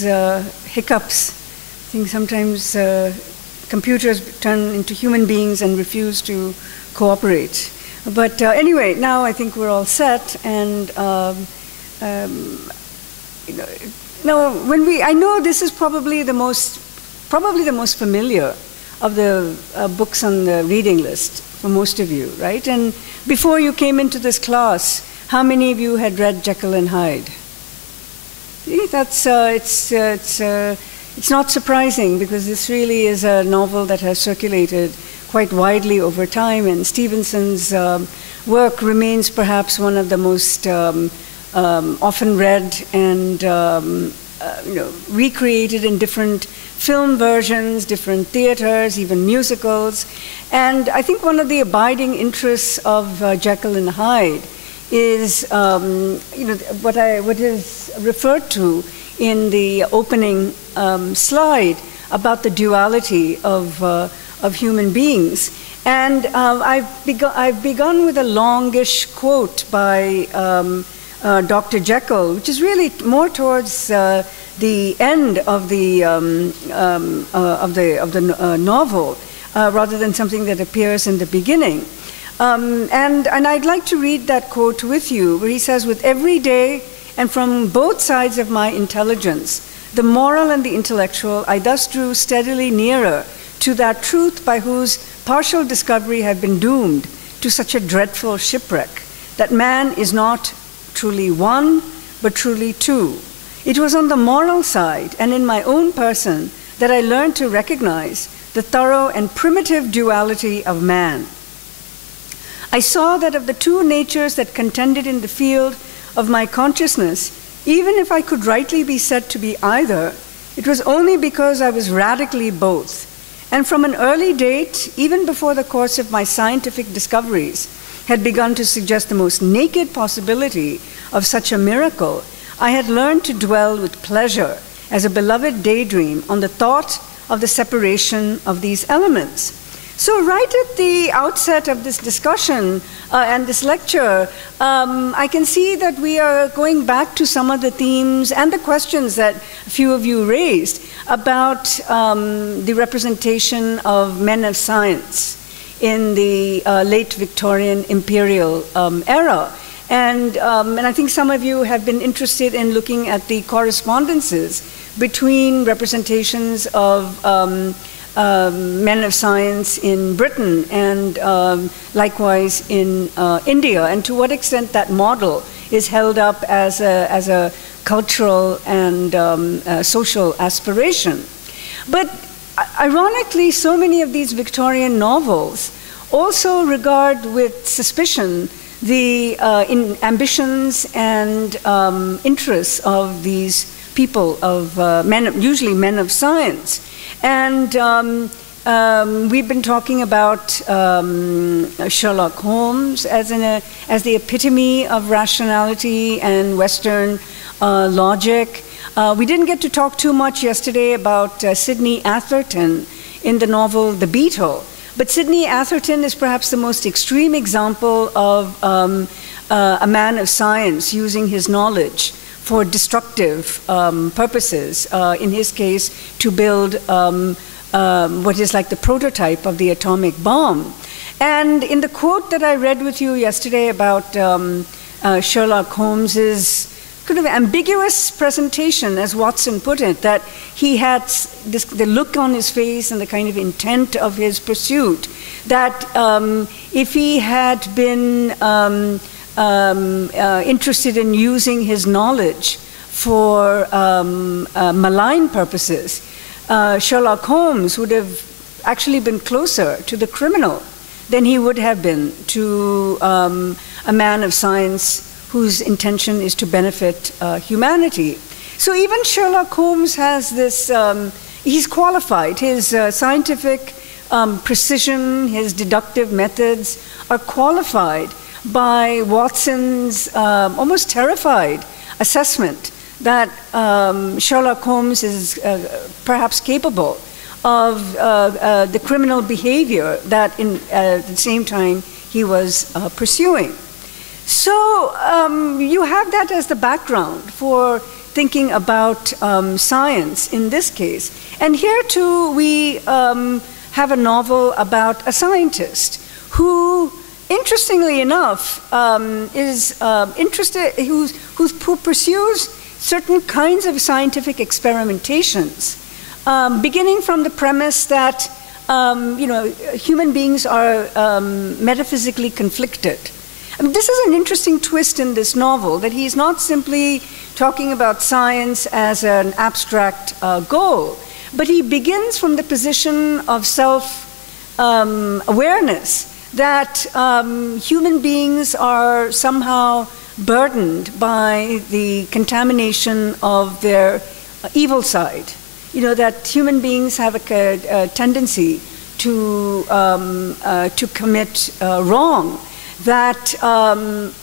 hiccups. I think sometimes computers turn into human beings and refuse to cooperate. But anyway, now I think we're all set. And now, I know this is probably the most familiar of the books on the reading list for most of you, right? And before you came into this class, how many of you had read Jekyll and Hyde? See, that's it's not surprising, because this really is a novel that has circulated quite widely over time, and Stevenson's work remains perhaps one of the most often read and recreated in different film versions, different theaters, even musicals. And I think one of the abiding interests of Jekyll and Hyde is what is referred to in the opening slide about the duality of human beings. And I've begun with a longish quote by Dr. Jekyll, which is really more towards the end of the novel, rather than something that appears in the beginning. And I'd like to read that quote with you, where he says, "With every day, and from both sides of my intelligence, the moral and the intellectual, I thus drew steadily nearer to that truth by whose partial discovery had been doomed to such a dreadful shipwreck, that man is not truly one, but truly two. It was on the moral side and in my own person that I learned to recognize the thorough and primitive duality of man. I saw that of the two natures that contended in the field of my consciousness, even if I could rightly be said to be either, it was only because I was radically both. And from an early date, even before the course of my scientific discoveries had begun to suggest the most naked possibility of such a miracle, I had learned to dwell with pleasure as a beloved daydream on the thought of the separation of these elements." So right at the outset of this discussion and this lecture, I can see that we are going back to some of the themes and the questions that a few of you raised about the representation of men of science in the late Victorian imperial era. And I think some of you have been interested in looking at the correspondences between representations of men of science in Britain and likewise in India, and to what extent that model is held up as a cultural and social aspiration. But ironically, so many of these Victorian novels also regard with suspicion the ambitions and interests of these people, of usually men of science. And we've been talking about Sherlock Holmes as the epitome of rationality and Western logic. We didn't get to talk too much yesterday about Sidney Atherton in the novel The Beetle. But Sidney Atherton is perhaps the most extreme example of a man of science using his knowledge for destructive purposes, in his case, to build what is like the prototype of the atomic bomb. And in the quote that I read with you yesterday about Sherlock Holmes's kind of ambiguous presentation, as Watson put it, that he had the look on his face and the kind of intent of his pursuit, that if he had been interested in using his knowledge for malign purposes, Sherlock Holmes would have actually been closer to the criminal than he would have been to a man of science whose intention is to benefit humanity. So even Sherlock Holmes has this, he's qualified. His scientific precision, his deductive methods are qualified by Watson's almost terrified assessment that Sherlock Holmes is perhaps capable of the criminal behavior that at the same time he was pursuing. So you have that as the background for thinking about science in this case. And here too we have a novel about a scientist who, interestingly enough, is interested, who pursues certain kinds of scientific experimentations, beginning from the premise that human beings are metaphysically conflicted. I mean, this is an interesting twist in this novel, that he's not simply talking about science as an abstract goal, but he begins from the position of self-awareness that human beings are somehow burdened by the contamination of their evil side. You know, that human beings have a tendency to commit wrong that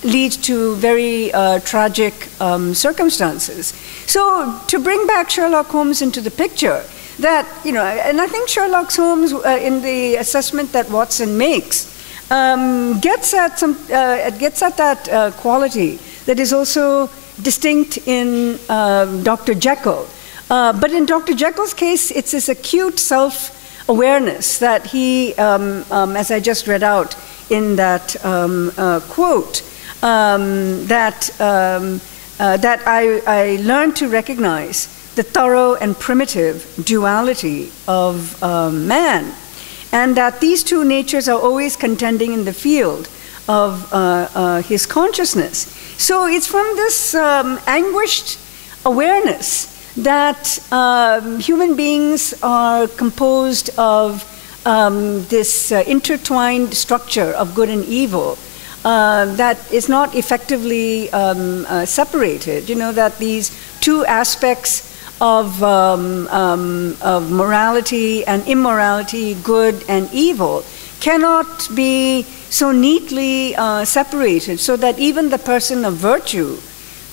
leads to very tragic circumstances. So to bring back Sherlock Holmes into the picture, that, and I think Sherlock Holmes, in the assessment that Watson makes, gets at that quality that is also distinct in Dr. Jekyll. But in Dr. Jekyll's case, it's this acute self-awareness that he, as I just read out in that quote, that I learned to recognize the thorough and primitive duality of man, and that these two natures are always contending in the field of his consciousness. So it's from this anguished awareness that human beings are composed of this intertwined structure of good and evil that is not effectively separated. You know, that these two aspects of morality and immorality, good and evil, cannot be so neatly separated, so that even the person of virtue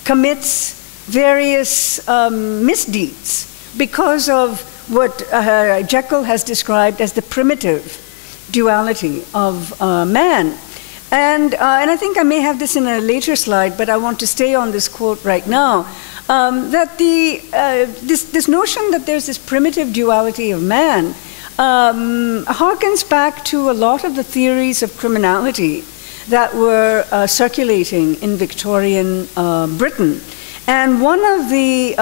commits various misdeeds because of what Jekyll has described as the primitive duality of man. And I think I may have this in a later slide, but I want to stay on this quote right now, that this notion that there's this primitive duality of man harkens back to a lot of the theories of criminality that were circulating in Victorian Britain. And one of the,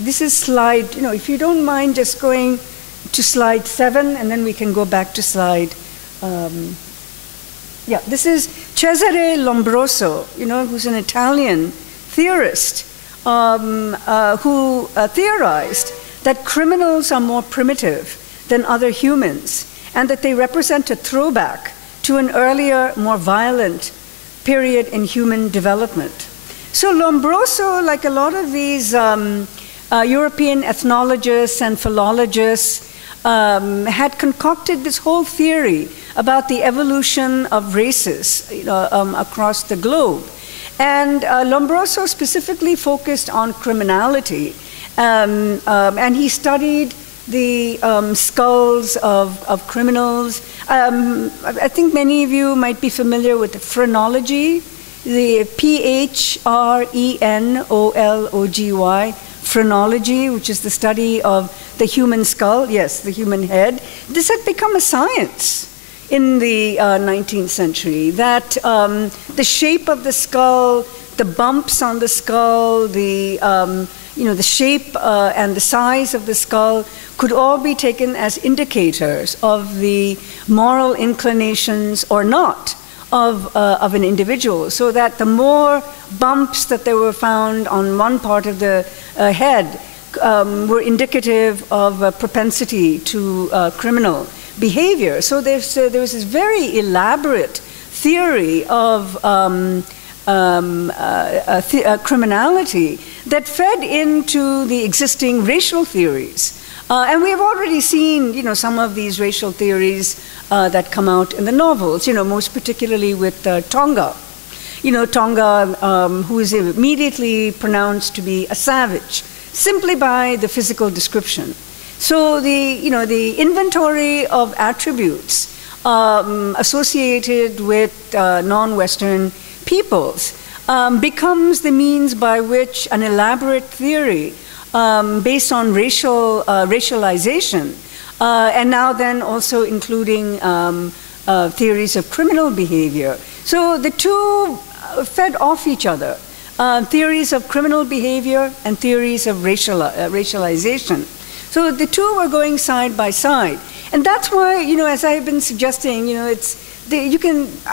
this is slide, if you don't mind just going to slide 7, and then we can go back to slide, this is Cesare Lombroso, who's an Italian theorist, who theorized that criminals are more primitive than other humans, and that they represent a throwback to an earlier, more violent period in human development. So Lombroso, like a lot of these European ethnologists and philologists, had concocted this whole theory about the evolution of races across the globe. And Lombroso specifically focused on criminality, and he studied the skulls of criminals. I think many of you might be familiar with phrenology, the P-H-R-E-N-O-L-O-G-Y, phrenology, which is the study of the human skull, yes, the human head. This had become a science in the 19th century, that the shape of the skull, the bumps on the skull, the shape and the size of the skull could all be taken as indicators of the moral inclinations or not of an individual, so that the more bumps that there were found on one part of the head were indicative of a propensity to criminal behavior. So there was this very elaborate theory of criminality that fed into the existing racial theories. And we have already seen, some of these racial theories that come out in the novels, most particularly with Tonga. Tonga, who is immediately pronounced to be a savage, simply by the physical description. So the inventory of attributes associated with non-Western peoples becomes the means by which an elaborate theory based on racialization, and now then also including theories of criminal behavior. So the two fed off each other, theories of criminal behavior and theories of racialization. So the two were going side by side. And that's why, as I've been suggesting, I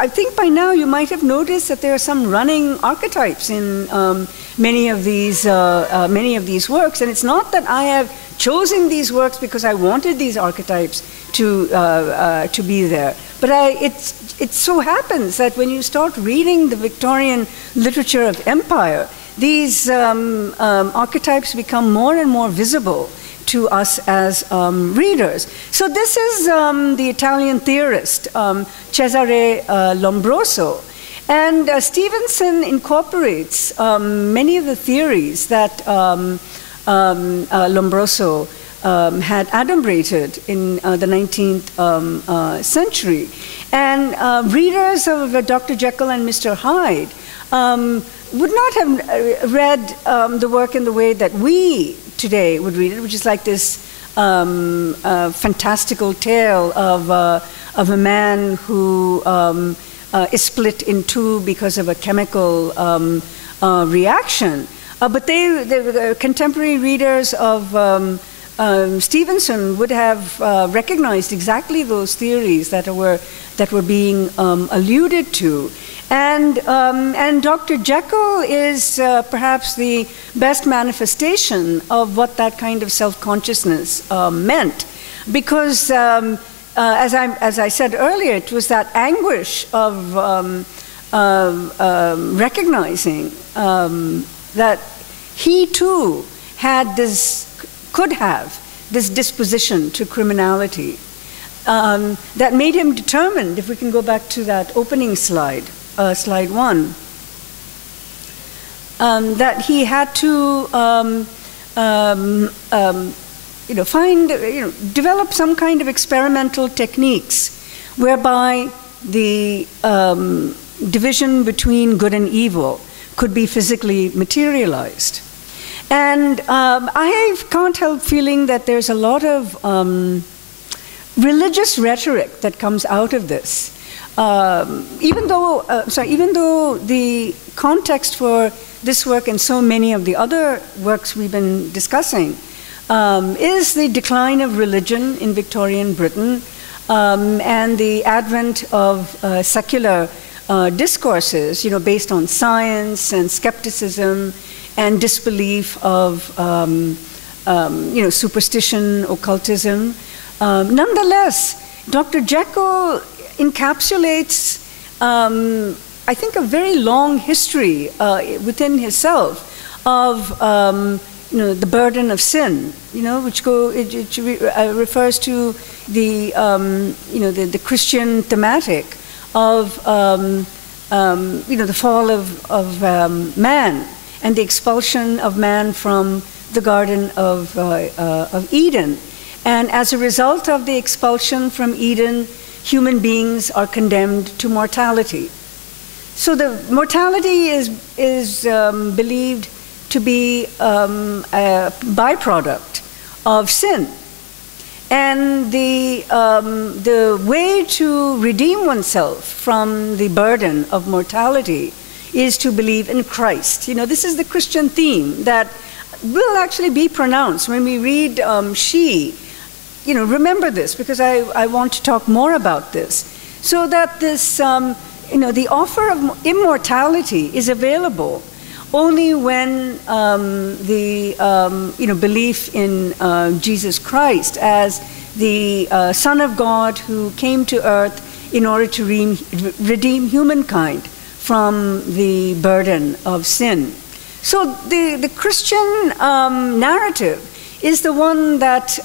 think by now you might have noticed that there are some running archetypes in many of these works. And it's not that I have chosen these works because I wanted these archetypes to be there. But it so happens that when you start reading the Victorian literature of empire, these archetypes become more and more visible to us as readers. So this is the Italian theorist, Cesare Lombroso. And Stevenson incorporates many of the theories that Lombroso had adumbrated in the 19th century. And readers of Dr. Jekyll and Mr. Hyde would not have read the work in the way that we today would read it, which is like this fantastical tale of a man who is split in two because of a chemical reaction. But the contemporary readers of Stevenson would have recognized exactly those theories that were being alluded to. And Dr. Jekyll is perhaps the best manifestation of what that kind of self-consciousness meant. Because, as I said earlier, it was that anguish of recognizing that he too had could have this disposition to criminality that made him determined, if we can go back to that opening slide, slide 1, that he had to develop some kind of experimental techniques whereby the division between good and evil could be physically materialized. And I can't help feeling that there's a lot of religious rhetoric that comes out of this. Even though the context for this work and so many of the other works we've been discussing is the decline of religion in Victorian Britain and the advent of secular discourses, based on science and skepticism and disbelief of, superstition, occultism. Nonetheless, Dr. Jekyll encapsulates, I think, a very long history within himself of, the burden of sin, which refers to the, the Christian thematic of, the fall of man and the expulsion of man from the Garden of Eden. And as a result of the expulsion from Eden, human beings are condemned to mortality. So the mortality is believed to be a byproduct of sin. And the way to redeem oneself from the burden of mortality is to believe in Christ. This is the Christian theme that will actually be pronounced when we read She. Remember this, because I want to talk more about this. So that this, the offer of immortality is available only when the, belief in Jesus Christ as the Son of God who came to earth in order to redeem humankind from the burden of sin. So the Christian narrative is the one that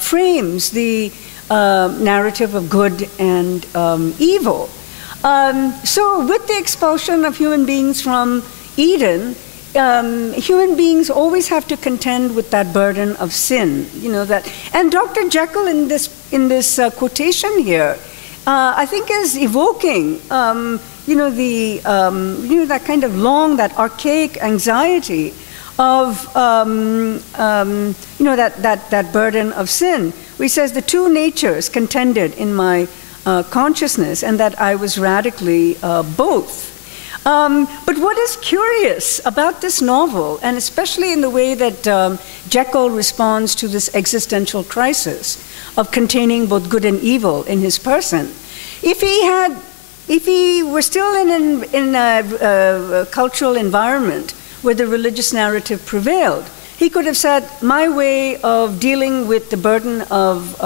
frames the narrative of good and evil. So with the expulsion of human beings from Eden, human beings always have to contend with that burden of sin. And Dr. Jekyll in this quotation here, I think is evoking, that kind of long, that archaic anxiety of, that burden of sin. He says the two natures contended in my consciousness, and that I was radically both. But what is curious about this novel, and especially in the way that Jekyll responds to this existential crisis of containing both good and evil in his person, if he were still in a cultural environment where the religious narrative prevailed, he could have said, my way of dealing with the burden of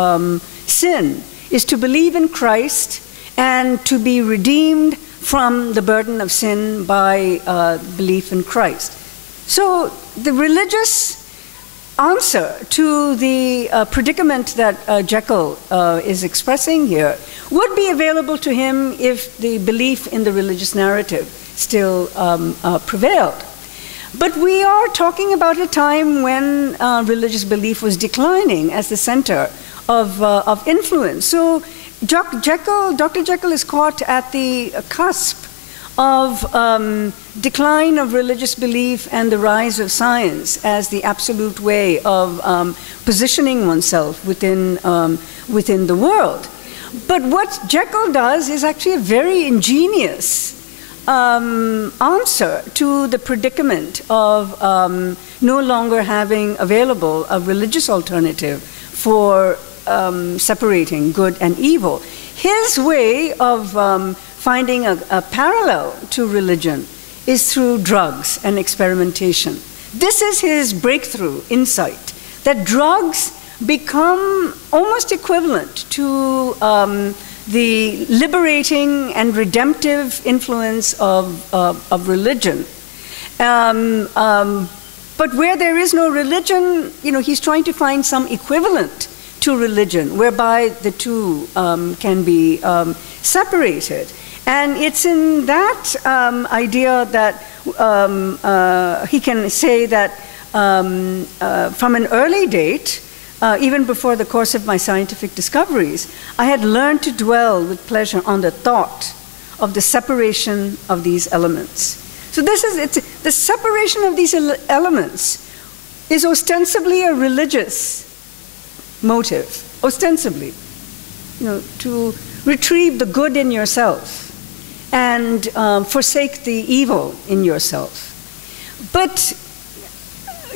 sin is to believe in Christ and to be redeemed from the burden of sin by belief in Christ. So the religious answer to the predicament that Jekyll is expressing here would be available to him if the belief in the religious narrative still prevailed. But we are talking about a time when religious belief was declining as the center of influence. So Dr. Jekyll is caught at the cusp of decline of religious belief and the rise of science as the absolute way of positioning oneself within the world. But what Jekyll does is actually a very ingenious answer to the predicament of no longer having available a religious alternative for separating good and evil. His way of finding a parallel to religion is through drugs and experimentation. This is his breakthrough insight, that drugs become almost equivalent to the liberating and redemptive influence of religion. But where there is no religion, he's trying to find some equivalent to religion, whereby the two can be separated. And it's in that idea that he can say that from an early date, even before the course of my scientific discoveries, I had learned to dwell with pleasure on the thought of the separation of these elements. So the separation of these elements is ostensibly a religious motive, ostensibly, to retrieve the good in yourself and forsake the evil in yourself. But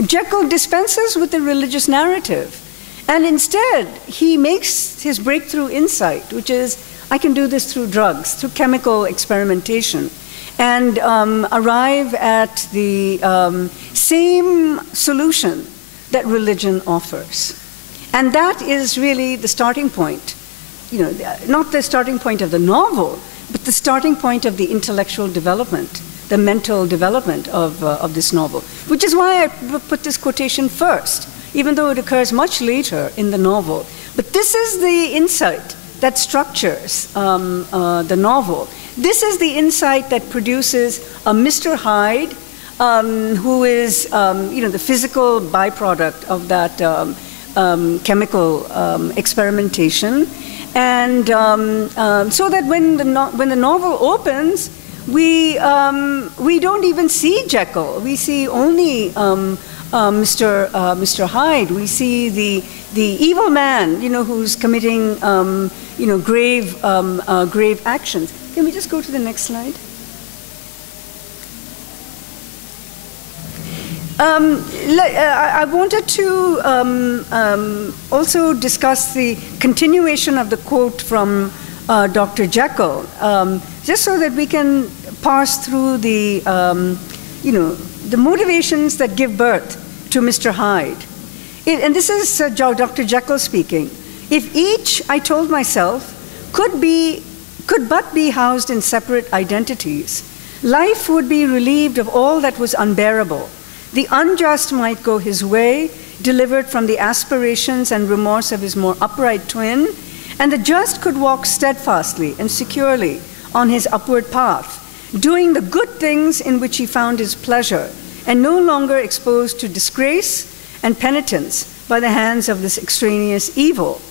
Jekyll dispenses with the religious narrative, and instead he makes his breakthrough insight, which is, I can do this through drugs, through chemical experimentation, and arrive at the same solution that religion offers. And that is really the starting point, not the starting point of the novel, but the starting point of the intellectual development, the mental development of this novel, which is why I put this quotation first, even though it occurs much later in the novel. But this is the insight that structures the novel. This is the insight that produces a Mr. Hyde, who is the physical byproduct of that chemical experimentation. And so that when the novel opens, we don't even see Jekyll. We see only Mr. Hyde. We see the evil man, who's committing grave actions. Can we just go to the next slide? I wanted to also discuss the continuation of the quote from Dr. Jekyll, just so that we can parse through the motivations that give birth to Mr. Hyde. And this is Dr. Jekyll speaking. If each, I told myself, could but be housed in separate identities, life would be relieved of all that was unbearable. The unjust might go his way, delivered from the aspirations and remorse of his more upright twin, and the just could walk steadfastly and securely on his upward path, doing the good things in which he found his pleasure, and no longer exposed to disgrace and penitence by the hands of this extraneous evil.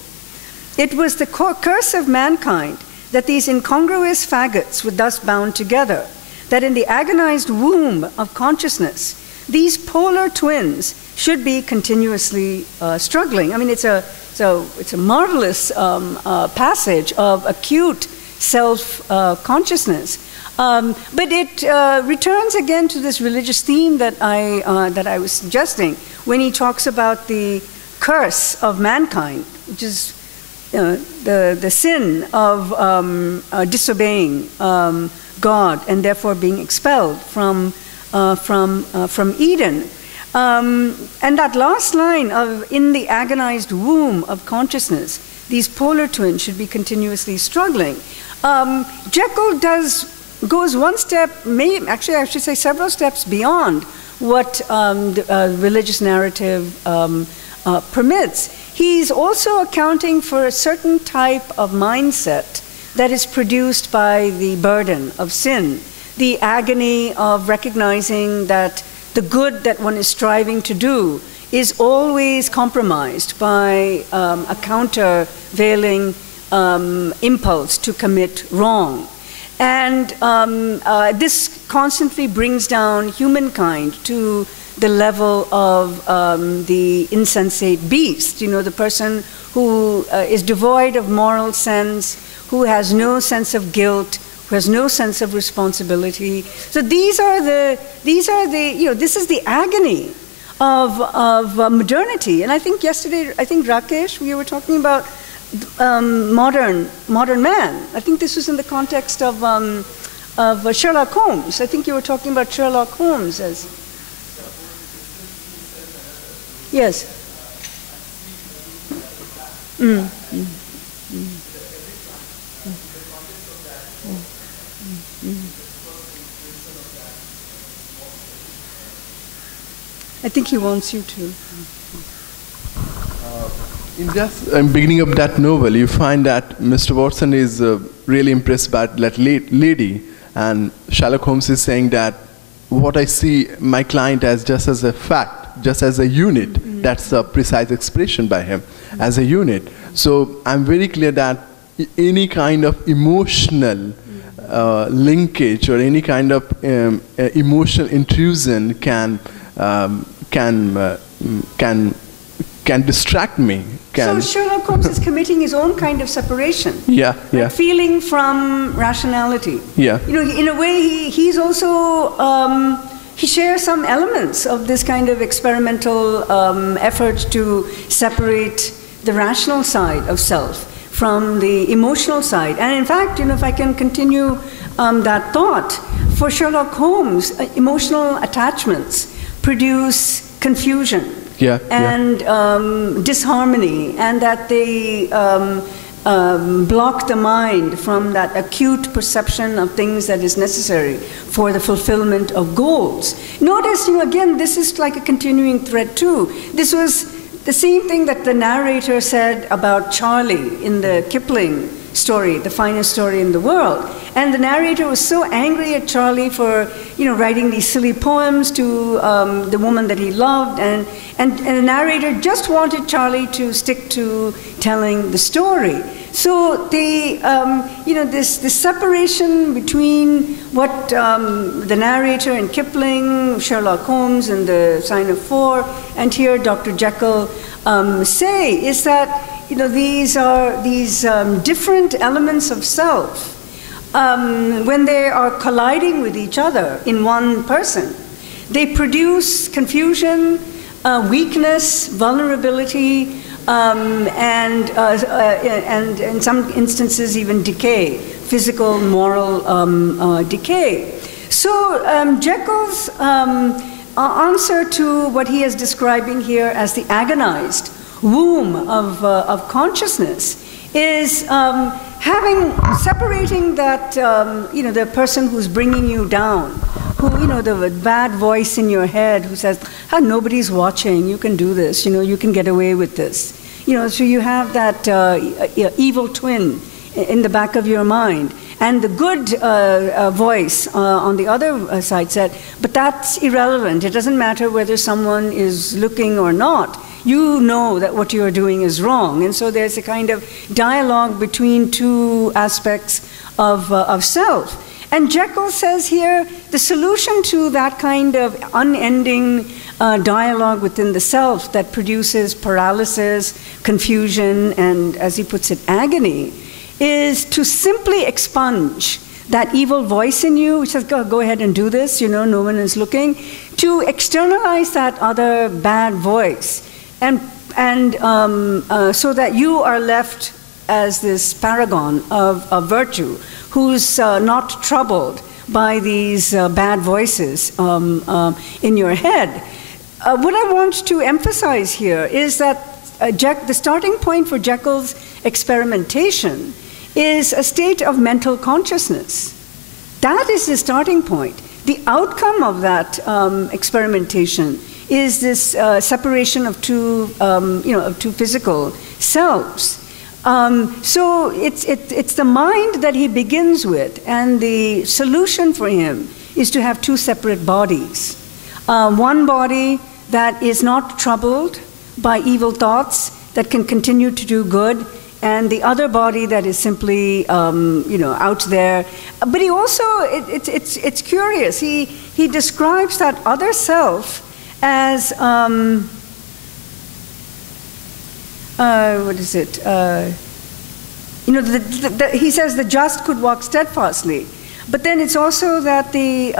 It was the curse of mankind that these incongruous faggots were thus bound together, that in the agonized womb of consciousness, these polar twins should be continuously struggling. I mean, it's a marvelous passage of acute self-consciousness. But it returns again to this religious theme that I was suggesting when he talks about the curse of mankind, which is the sin of disobeying God and therefore being expelled from Eden. And that last line of "in the agonized womb of consciousness, these polar twins should be continuously struggling." Jekyll goes one step, actually I should say several steps beyond what the religious narrative permits. He's also accounting for a certain type of mindset that is produced by the burden of sin, the agony of recognizing that the good that one is striving to do is always compromised by a countervailing impulse to commit wrong. And this constantly brings down humankind to the level of the insensate beast, the person who is devoid of moral sense, who has no sense of guilt, who has no sense of responsibility. So this is the agony of modernity. And I think yesterday, Rakesh, we were talking about modern man. I think this was in the context of Sherlock Holmes. I think you were talking about Sherlock Holmes as... Yes. I think he wants you to. In just beginning of that novel, you find that Mr. Watson is really impressed by that lady, and Sherlock Holmes is saying that what I see my client as just as a fact, just as a unit. That's a precise expression by him, as a unit. So I'm very clear that any kind of emotional linkage or any kind of emotional intrusion can distract me. So Sherlock Holmes is committing his own kind of separation. Yeah. Feeling from rationality. Yeah. In a way, he's also he shares some elements of this kind of experimental effort to separate the rational side of self from the emotional side. And in fact, if I can continue that thought, for Sherlock Holmes, emotional attachments produce confusion and disharmony, and that they block the mind from that acute perception of things that is necessary for the fulfillment of goals. Notice, again, this is like a continuing thread too. This was the same thing that the narrator said about Charlie in the Kipling story, the finest story in the world. And the narrator was so angry at Charlie for, writing these silly poems to the woman that he loved, and the narrator just wanted Charlie to stick to telling the story. So the, this separation between what the narrator in Kipling, Sherlock Holmes, and the Sign of Four, and here Dr. Jekyll say is that these are these different elements of self. When they are colliding with each other in one person, they produce confusion, weakness, vulnerability, and in some instances even decay, physical, moral decay. So Jekyll's answer to what he is describing here as the agonized womb of consciousness is separating that, the person who's bringing you down, who, the bad voice in your head who says, nobody's watching, you can do this, you can get away with this. So you have that evil twin in the back of your mind. And the good voice on the other side said, but that's irrelevant. It doesn't matter whether someone is looking or not. you know that what you're doing is wrong. And so there's a kind of dialogue between two aspects of self. And Jekyll says here, the solution to that kind of unending dialogue within the self that produces paralysis, confusion, and, as he puts it, agony, is to simply expunge that evil voice in you, which says, go ahead and do this, you know, no one is looking, to externalize that other bad voice, and so that you are left as this paragon of virtue, who's not troubled by these bad voices in your head. What I want to emphasize here is that the starting point for Jekyll's experimentation is a state of mental consciousness. That is the starting point. The outcome of that experimentation is this separation of two, of two physical selves. So it's the mind that he begins with, and the solution for him is to have two separate bodies. One body that is not troubled by evil thoughts, that can continue to do good, and the other body that is simply, out there. But he also, it's curious. He describes that other self as, what is it? He says the just could walk steadfastly. But then it's also that the,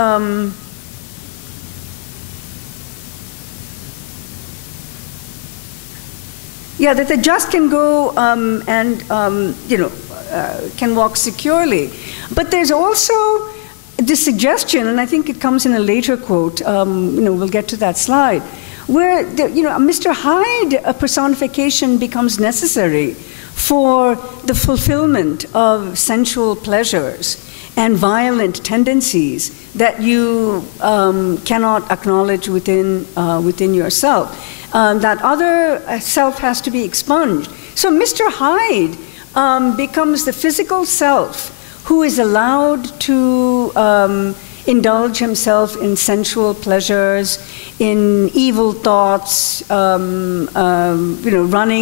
that the just can go can walk securely. But there's also this suggestion, and I think it comes in a later quote, we'll get to that slide, where, Mr. Hyde, a personification becomes necessary for the fulfillment of sensual pleasures and violent tendencies that you cannot acknowledge within yourself. That other self has to be expunged. So Mr. Hyde becomes the physical self who is allowed to indulge himself in sensual pleasures, in evil thoughts, running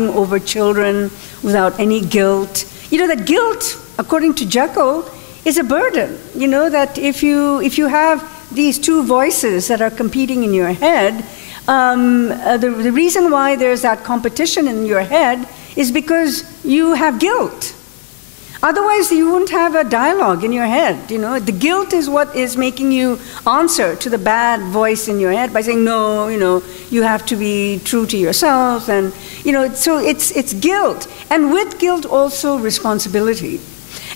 over children without any guilt. That guilt, according to Jekyll, is a burden. That if you have these two voices that are competing in your head, the reason why there's that competition in your head is because you have guilt. Otherwise, you wouldn't have a dialogue in your head. The guilt is what is making you answer to the bad voice in your head by saying, no, you have to be true to yourself. And, so it's guilt. And with guilt, also responsibility.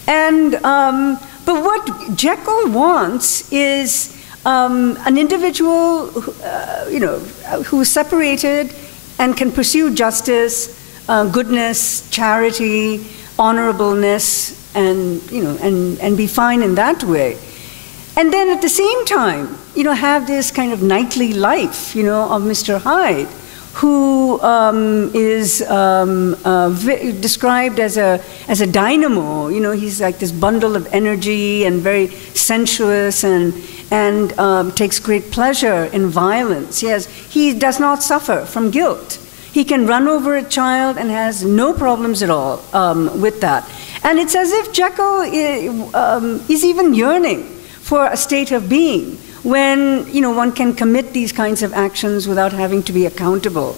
And, but what Jekyll wants is an individual, who is separated and can pursue justice, goodness, charity, honorableness, and be fine in that way. And then at the same time, have this kind of knightly life, of Mr. Hyde, who is described as a dynamo. He's like this bundle of energy and very sensuous and takes great pleasure in violence. He does not suffer from guilt. He can run over a child and has no problems at all with that. And it's as if Jekyll is even yearning for a state of being when one can commit these kinds of actions without having to be accountable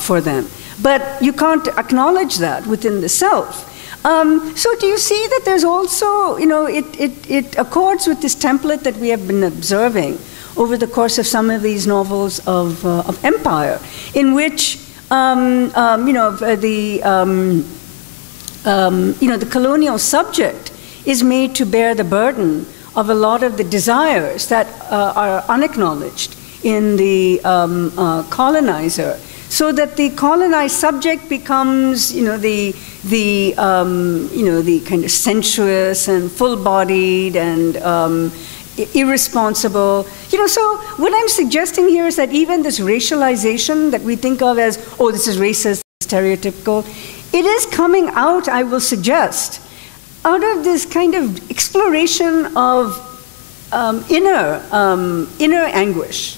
for them. But you can't acknowledge that within the self. So do you see that there's also, it accords with this template that we have been observing over the course of some of these novels of empire, in which the colonial subject is made to bear the burden of a lot of the desires that are unacknowledged in the colonizer, so that the colonized subject becomes, the kind of sensuous and full-bodied and irresponsible. So what I'm suggesting here is that even this racialization that we think of as, oh, this is racist, stereotypical, it is coming out, I will suggest, out of this kind of exploration of inner anguish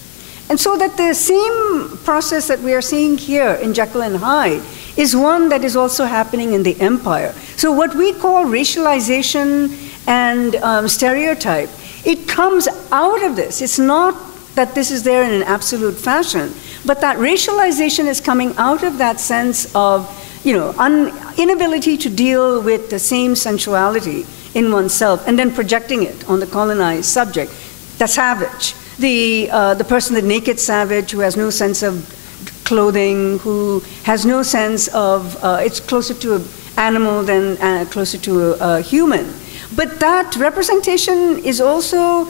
And so that the same process that we are seeing here in Jekyll and Hyde is one that is also happening in the empire. So what we call racialization and stereotype, it comes out of this. It's not that this is there in an absolute fashion, but that racialization is coming out of that sense of, inability to deal with the same sensuality in oneself and then projecting it on the colonized subject, the savage, the person, the naked savage who has no sense of clothing, who has no sense of, it's closer to an animal than closer to a human. But that representation is also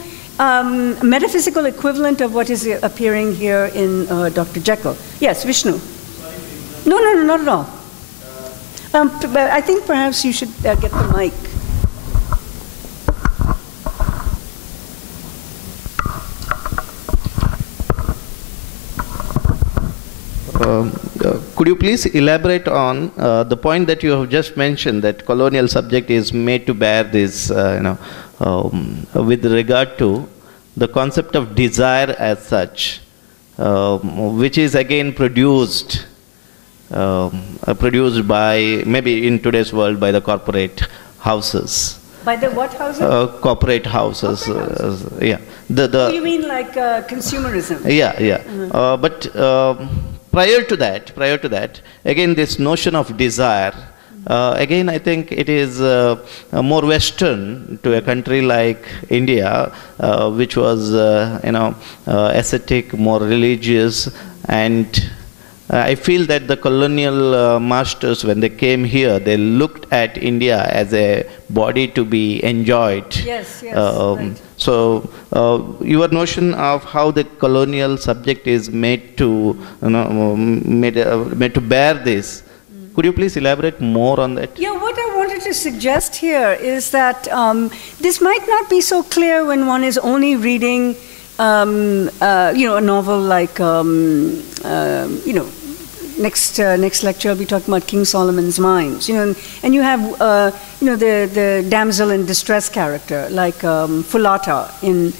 metaphysical equivalent of what is appearing here in Dr. Jekyll. Yes, Vishnu. No, not at all. But I think perhaps you should get the mic. Could you please elaborate on the point that you have just mentioned, that colonial subject is made to bear this, with regard to the concept of desire as such, which is again produced by, maybe in today's world, by the corporate houses. By the what houses? Corporate houses. Yeah. You mean like consumerism? Yeah. Mm-hmm. But prior to that, again, this notion of desire, again, I think it is more Western to a country like India, which was, ascetic, more religious, and I feel that the colonial masters, when they came here, they looked at India as a body to be enjoyed. Yes, right. So, your notion of how the colonial subject is made to, made to bear this, could you please elaborate more on that? Yeah, what I wanted to suggest here is that this might not be so clear when one is only reading, a novel like, next lecture I'll be talking about King Solomon's Mines, and you have, the damsel in distress character like Fulata in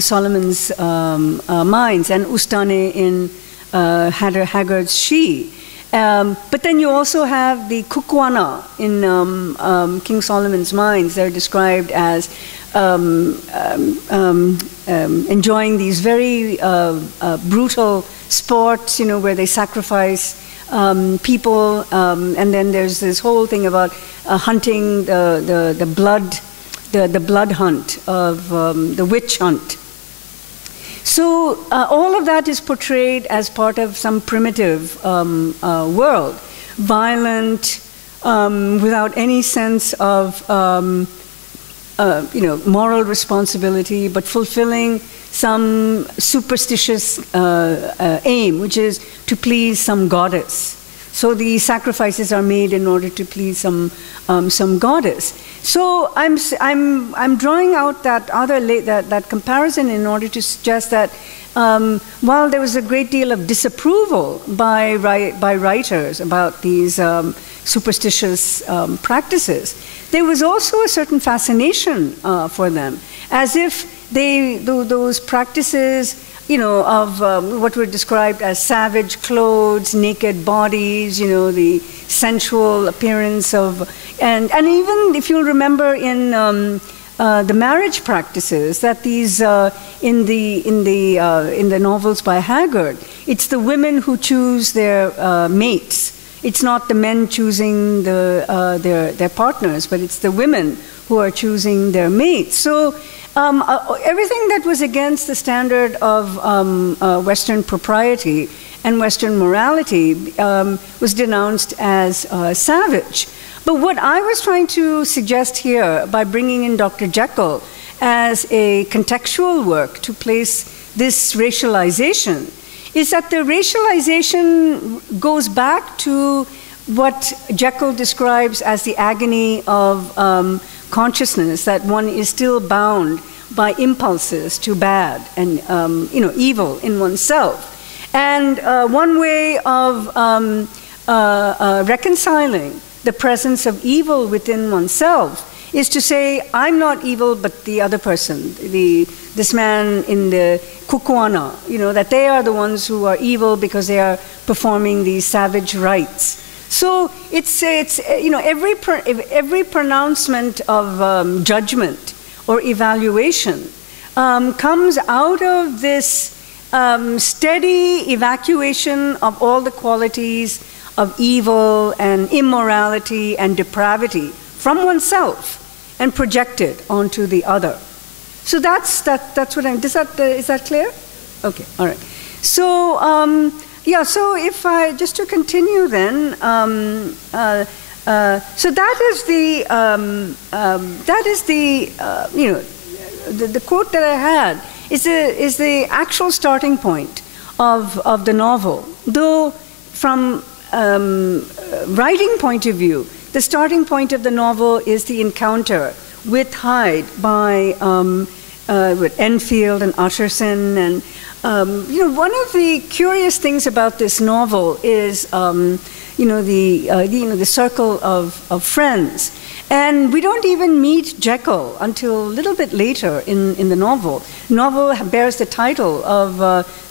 Solomon's Mines, and Ustane in Haggard's She. But then you also have the Kukwana in King Solomon's Mines. They're described as enjoying these very brutal sports, where they sacrifice people, and then there's this whole thing about hunting the blood hunt of the witch hunt. So all of that is portrayed as part of some primitive world, violent, without any sense of moral responsibility, but fulfilling some superstitious aim, which is to please some goddess. So the sacrifices are made in order to please some goddess. So I'm drawing out that comparison in order to suggest that while there was a great deal of disapproval by writers about these superstitious practices, there was also a certain fascination for them, as if those practices, of what were described as savage clothes, naked bodies, the sensual appearance of, and even if you'll remember in the marriage practices, that these in the novels by Haggard, it's the women who choose their mates. It's not the men choosing their partners, but it's the women who are choosing their mates. So everything that was against the standard of Western propriety and Western morality was denounced as savage. But what I was trying to suggest here by bringing in Dr. Jekyll as a contextual work to place this racialization is that the racialization goes back to what Jekyll describes as the agony of consciousness, that one is still bound by impulses to bad and evil in oneself. And one way of reconciling the presence of evil within oneself is to say, I'm not evil, but the other person, this man in the Kukwana, that they are the ones who are evil because they are performing these savage rites. So it's every pronouncement of judgment or evaluation comes out of this steady evacuation of all the qualities of evil and immorality and depravity from oneself and projected onto the other. So that's what I'm. Is that clear? Okay. All right. So so if I just to continue then. So that is the quote that I had is the actual starting point of the novel. Though from writing point of view, the starting point of the novel is the encounter with Hyde by with Enfield and Utterson, and one of the curious things about this novel is the circle of friends. And we don't even meet Jekyll until a little bit later in the novel. The novel bears the title of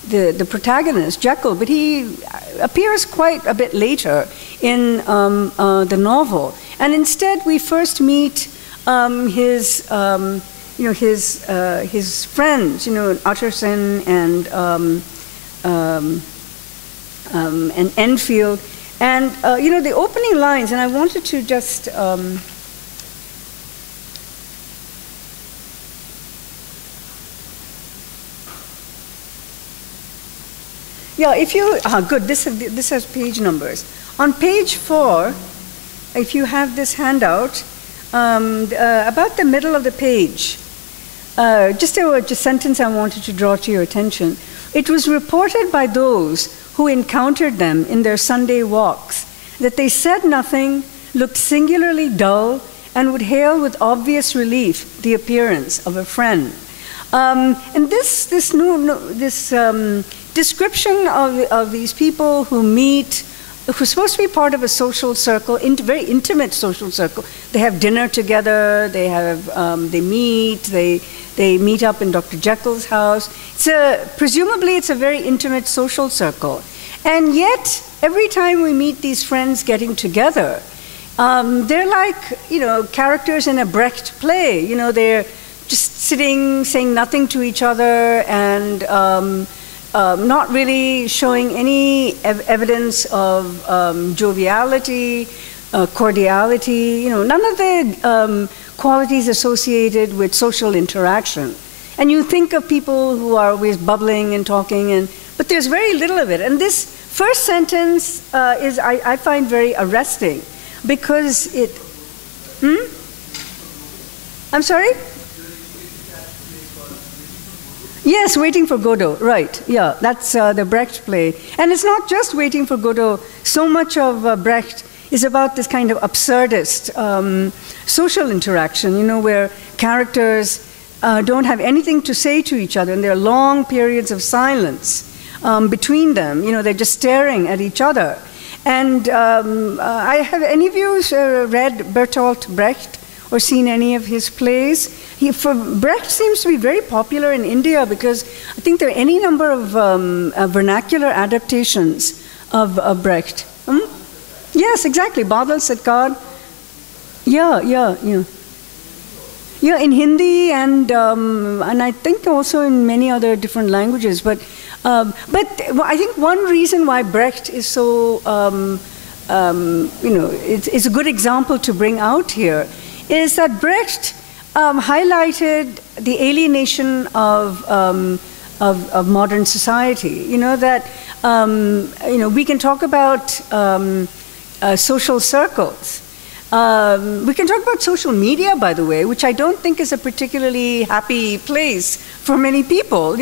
the protagonist, Jekyll, but he appears quite a bit later in the novel. And instead, we first meet his friends, Utterson and Enfield. And the opening lines, and I wanted to just if you good, this has page numbers. On page 4, if you have this handout, about the middle of the page, just a sentence I wanted to draw to your attention. It was reported by those who encountered them in their Sunday walks that they said nothing, looked singularly dull, and would hail with obvious relief the appearance of a friend. And this description of these people who meet, who's supposed to be part of a social circle, very intimate social circle. They have dinner together. They meet. They meet up in Dr. Jekyll's house. Presumably, it's a very intimate social circle. And yet, every time we meet these friends getting together, they're like characters in a Brecht play. They're just sitting, saying nothing to each other, and not really showing any evidence of joviality, cordiality, none of the qualities associated with social interaction. And you think of people who are always bubbling and talking, but there's very little of it. And this first sentence is, I find, very arresting, because it... I'm sorry? Yes, Waiting for Godot, right. Yeah, that's the Brecht play. And it's not just Waiting for Godot. So much of Brecht is about this kind of absurdist social interaction, where characters don't have anything to say to each other, and there are long periods of silence between them. They're just staring at each other. And have any of you read Bertolt Brecht or seen any of his plays? Brecht seems to be very popular in India because I think there are any number of vernacular adaptations of Brecht. Yes, exactly. Badal Sarkar. Yeah, in Hindi and I think also in many other different languages. But I think one reason why Brecht is so it's a good example to bring out here is that Brecht highlighted the alienation of modern society. That we can talk about social circles. We can talk about social media, by the way, which I don't think is a particularly happy place for many people.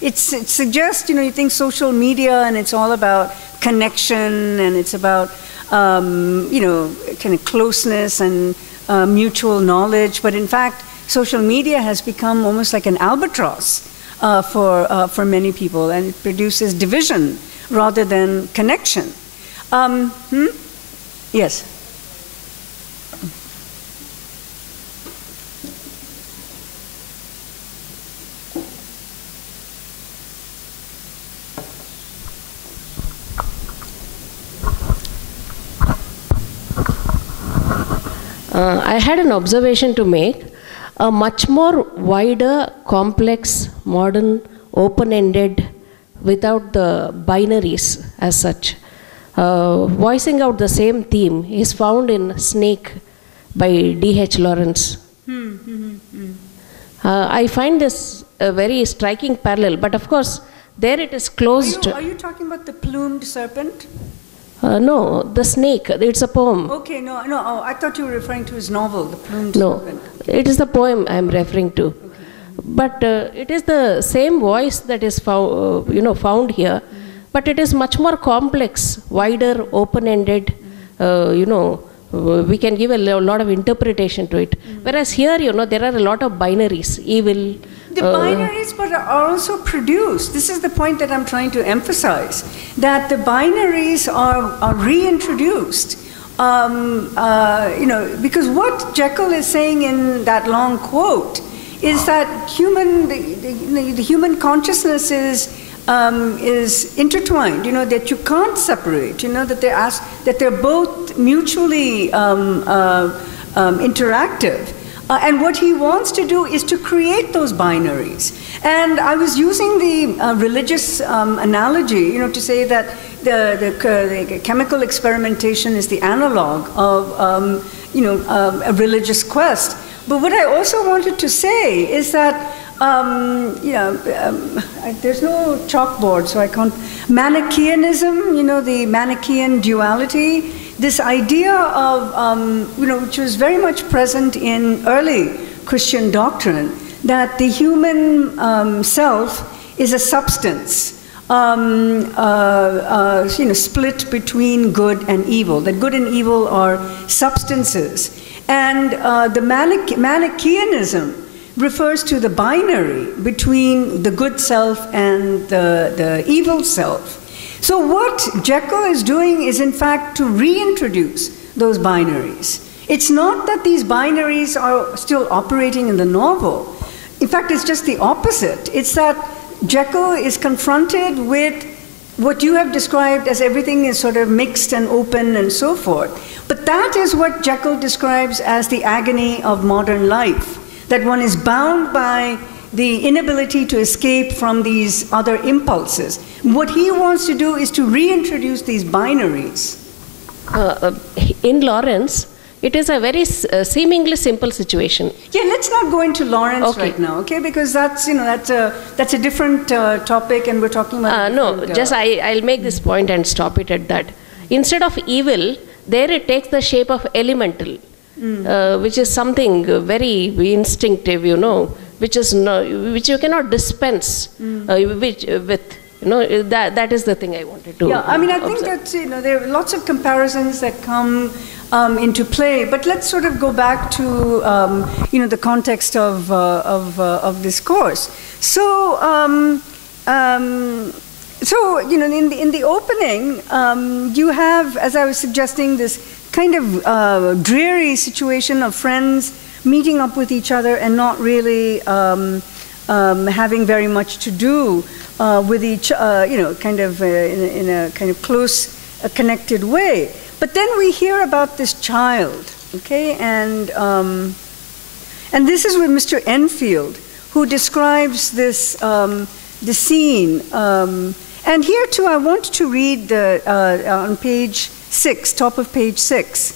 It suggests, you think social media and it's all about connection and it's about, kind of closeness and mutual knowledge. But in fact, social media has become almost like an albatross for many people, and it produces division rather than connection. Yes? I had an observation to make. A much more wider, complex, modern, open-ended, without the binaries as such, voicing out the same theme is found in Snake by D.H. Lawrence. I find this a very striking parallel, but of course, there it is closed. Are you talking about the plumed serpent? No, the snake. It's a poem. Okay, no. Oh, I thought you were referring to his novel, The Plumed Serpent. No, it is the poem I am referring to. Okay. But it is the same voice that is found here, but it is much more complex, wider, open-ended. We can give a lot of interpretation to it. Whereas here, there are a lot of binaries, evil. The binaries, but are also produced. This is the point that I'm trying to emphasize, that the binaries are reintroduced. Because what JEKYLL is saying in that long quote is that the human consciousness is intertwined, that you can't separate, that they're both mutually interactive. And what he wants to do is to create those binaries. And I was using the religious analogy, to say that the chemical experimentation is the analog of, a religious quest. But what I also wanted to say is that, there's no chalkboard, so I can't. Manichaeanism, the Manichaean duality, this idea of, which was very much present in early Christian doctrine, that the human self is a substance, split between good and evil, that good and evil are substances. And the Manichaeanism refers to the binary between the good self and the evil self. So what JEKYLL is doing is, in fact, to reintroduce those binaries. It's not that these binaries are still operating in the novel. In fact, it's just the opposite. It's that JEKYLL is confronted with what you have described as everything is sort of mixed and open and so forth. But that is what JEKYLL describes as the agony of modern life, that one is bound by the inability to escape from these other impulses. What he wants to do is to reintroduce these binaries. In Lawrence, it is a very seemingly simple situation. Yeah, let's not go into Lawrence right now, okay? Because that's a different topic, and we're talking about. I'll make this point and stop it at that. Instead of evil, there it takes the shape of elemental, which is something very instinctive, which you cannot dispense that is the thing I wanted to. Yeah, I mean, I think that there are lots of comparisons that come into play, but let's sort of go back to the context of this course. So in the opening, you have, as I was suggesting, this kind of dreary situation of friends meeting up with each other and not really having very much to do with each, kind of in a kind of close, connected way. But then we hear about this child, okay, and this is with Mr. Enfield, who describes this the scene. And here too, I want to read on page 6, top of page 6.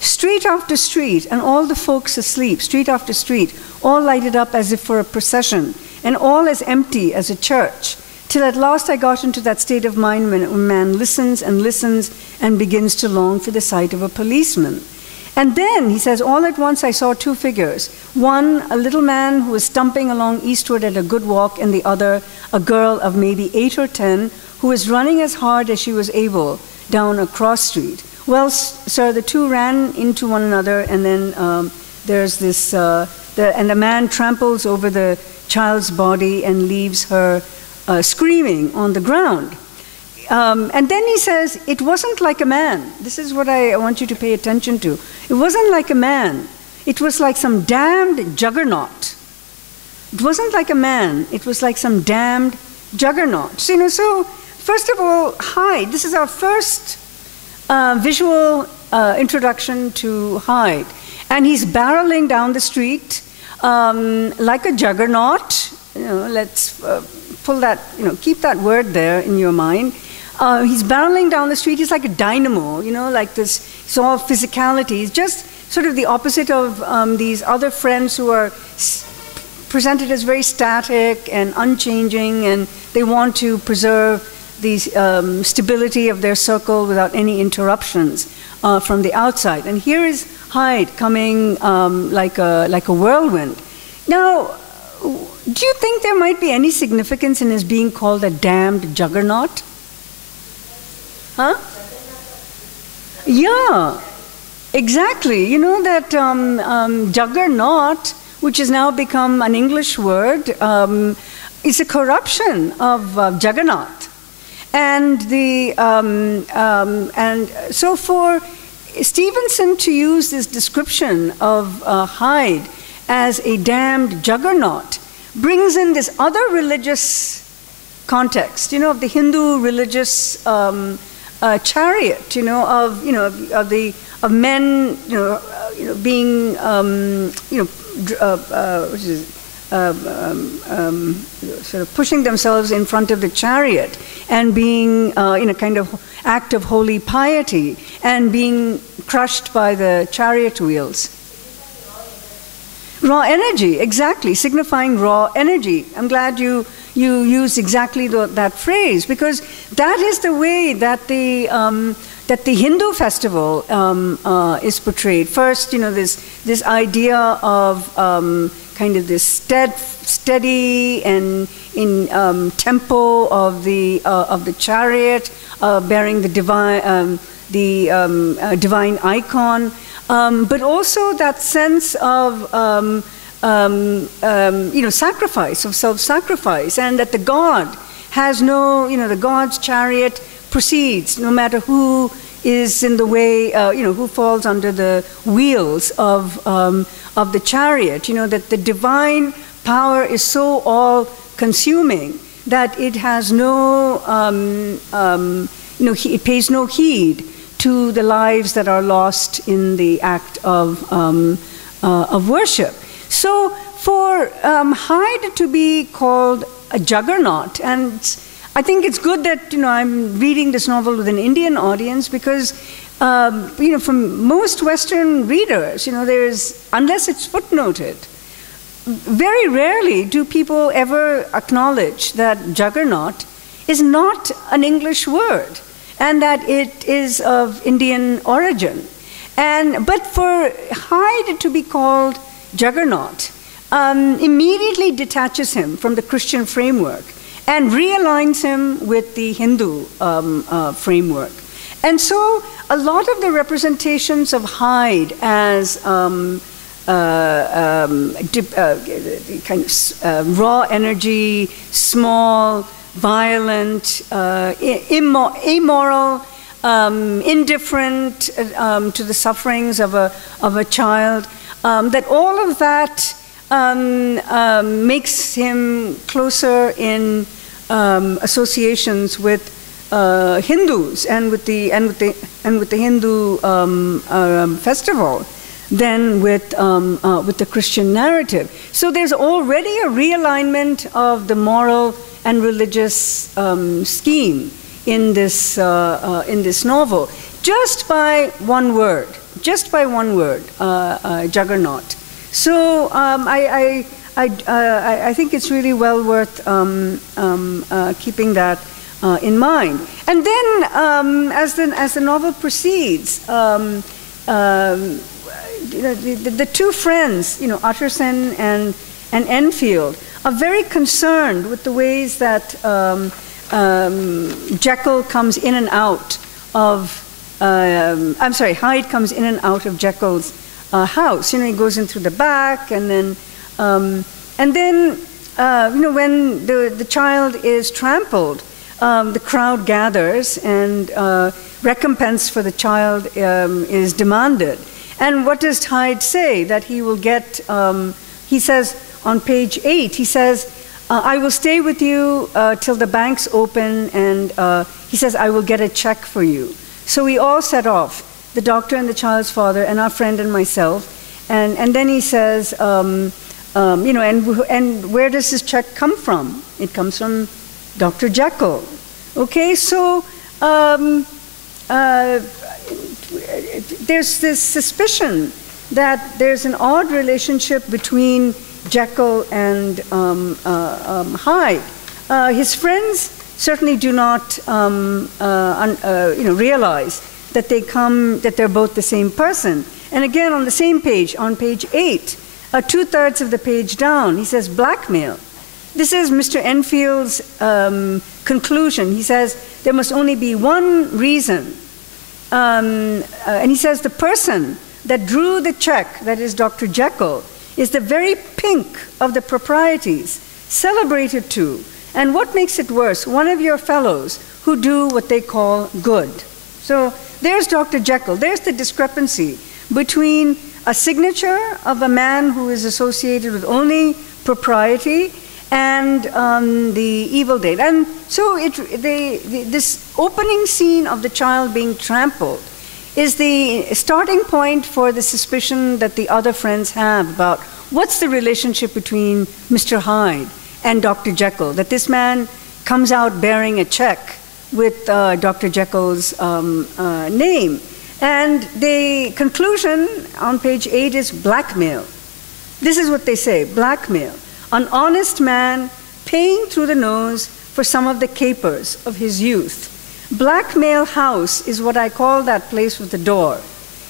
Street after street, and all the folks asleep, street after street, all lighted up as if for a procession, and all as empty as a church, till at last I got into that state of mind when a man listens and listens and begins to long for the sight of a policeman. And then, he says, all at once I saw two figures. One, a little man who was stumping along eastward at a good walk, and the other, a girl of maybe 8 or 10, who was running as hard as she was able down a cross street. Well, sir, the two ran into one another, and then there's this, and the man tramples over the child's body and leaves her screaming on the ground. And then he says, it wasn't like a man. This is what I want you to pay attention to. It wasn't like a man. It was like some damned juggernaut. It wasn't like a man. It was like some damned juggernaut. So, so first of all, Hyde, this is our first visual introduction to Hyde. And he's barreling down the street like a juggernaut. Let's pull that, keep that word there in your mind. He's barreling down the street. He's like a dynamo, like this sort of physicality. He's just sort of the opposite of these other friends who are presented as very static and unchanging, and they want to preserve the stability of their circle without any interruptions from the outside. And here is Hyde coming like a whirlwind. Now, do you think there might be any significance in his being called a damned juggernaut? Huh? Yeah, exactly. You know that juggernaut, which has now become an English word, is a corruption of juggernaut. And so for Stevenson to use this description of Hyde as a damned juggernaut brings in this other religious context, of the Hindu religious chariot, of men, being, sort of pushing themselves in front of the chariot and being in a kind of act of holy piety and being crushed by the chariot wheels. Raw energy, exactly, signifying raw energy. I'm glad you used exactly that phrase, because that is the way that the Hindu festival is portrayed. First, this idea of kind of this steady and in tempo of the chariot bearing the divine icon, but also that sense of sacrifice, of self-sacrifice, and that the god has no, the god's chariot proceeds no matter who is in the way, who falls under the wheels of the chariot. That the divine power is so all-consuming that it has no, it pays no heed to the lives that are lost in the act of worship. So for Hyde to be called a juggernaut, and I think it's good that I'm reading this novel with an Indian audience, because from most Western readers, there's, unless it's footnoted, very rarely do people ever acknowledge that juggernaut is not an English word, and that it is of Indian origin. But for Hyde to be called juggernaut immediately detaches him from the Christian framework and realigns him with the Hindu framework. And so a lot of the representations of Hyde as kind of raw energy, small, violent, amoral, indifferent to the sufferings of a child, that all of that makes him closer in associations with Hindus and with the Hindu festival than with the Christian narrative. So there's already a realignment of the moral and religious scheme in this novel, just by one word, juggernaut. So I think it's really well worth keeping that in mind. And then as the novel proceeds, the two friends, Utterson and Enfield, are very concerned with the ways that Jekyll comes in and out of, Hyde comes in and out of Jekyll's house. He goes in through the back, and then when the child is trampled, the crowd gathers, and recompense for the child is demanded. And what does Hyde say? That he will get, he says on page 8, he says, I will stay with you till the banks open, and he says, I will get a check for you. So we all set off the doctor and the child's father, and our friend and myself. And then he says, you know, and where does this check come from? It comes from Dr. Jekyll. Okay, so there's this suspicion that there's an odd relationship between Jekyll and Hyde. His friends certainly do not you know, realize that they're both the same person. And again, on the same page, on page 8, 2/3 of the page down, he says blackmail. This is Mr. Enfield's conclusion. He says there must only be one reason. And he says the person that drew the check, that is Dr. Jekyll, is the very pink of the proprieties, celebrated too. And what makes it worse? One of your fellows who do what they call good. So there's Dr. Jekyll. There's the discrepancy between a signature of a man who is associated with only propriety and the evil date. And so this opening scene of the child being trampled is the starting point for the suspicion that the other friends have about what's the relationship between Mr. Hyde and Dr. Jekyll, that this man comes out bearing a check with Dr. Jekyll's name. And the conclusion on page 8 is blackmail. This is what they say, blackmail. An honest man paying through the nose for some of the capers of his youth. Blackmail House is what I call that place with the door,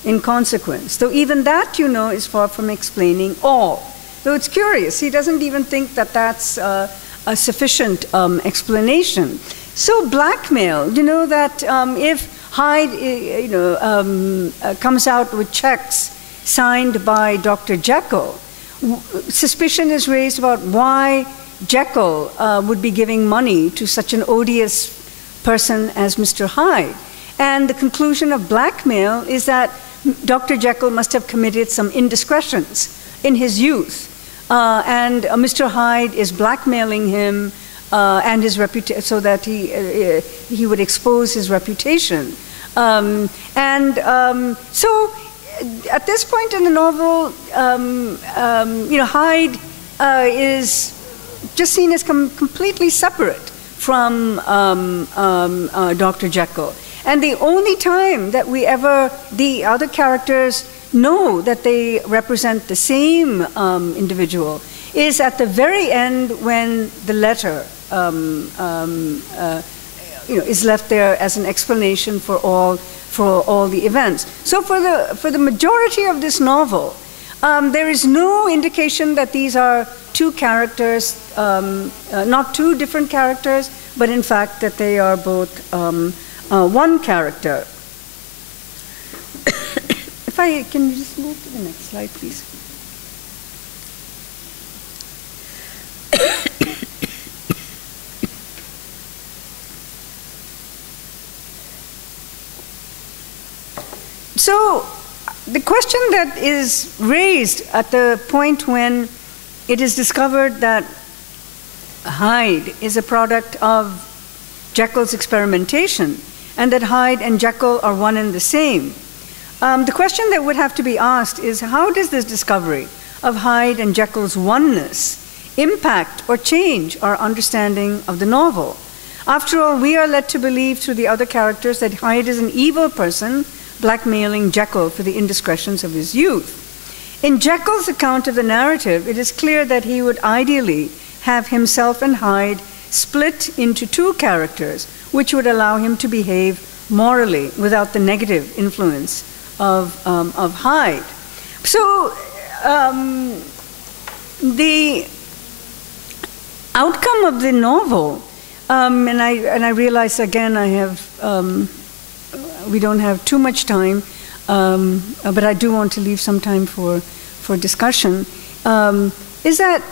in consequence. Though even that, you know, is far from explaining all. Though it's curious, he doesn't even think that that's a sufficient explanation. So blackmail, you know, that if Hyde, you know, comes out with checks signed by Dr. Jekyll, suspicion is raised about why Jekyll would be giving money to such an odious person as Mr. Hyde. And the conclusion of blackmail is that Dr. Jekyll must have committed some indiscretions in his youth. And Mr. Hyde is blackmailing him and his reputation, so that he would expose his reputation. So at this point in the novel, you know, Hyde is just seen as completely separate from Dr. Jekyll. And the only time that the other characters know that they represent the same individual is at the very end when the letter you know, is left there as an explanation for all the events. So for the majority of this novel, there is no indication that these are two characters, not two different characters, but in fact that they are both one character. If I can you just move to the next slide, please. So the question that is raised at the point when it is discovered that Hyde is a product of Jekyll's experimentation and that Hyde and Jekyll are one and the same. The question that would have to be asked is, how does this discovery of Hyde and Jekyll's oneness impact or change our understanding of the novel? After all, we are led to believe through the other characters that Hyde is an evil person blackmailing Jekyll for the indiscretions of his youth. In Jekyll's account of the narrative, it is clear that he would ideally have himself and Hyde split into two characters, which would allow him to behave morally without the negative influence of Hyde. So the outcome of the novel, and I realize again we don't have too much time, but I do want to leave some time for discussion, is that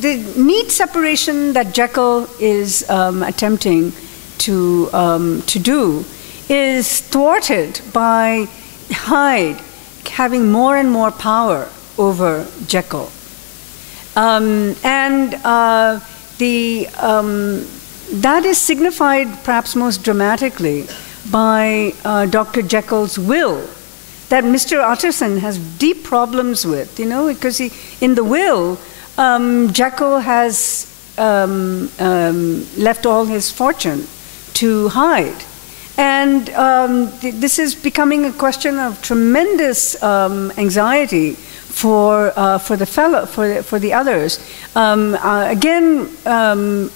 the neat separation that Jekyll is attempting to do is thwarted by Hyde having more and more power over Jekyll. That is signified perhaps most dramatically by Dr. Jekyll's will that Mr. Utterson has deep problems with, you know, because in the will, Jekyll has left all his fortune to Hyde. And this is becoming a question of tremendous anxiety for the others. Again,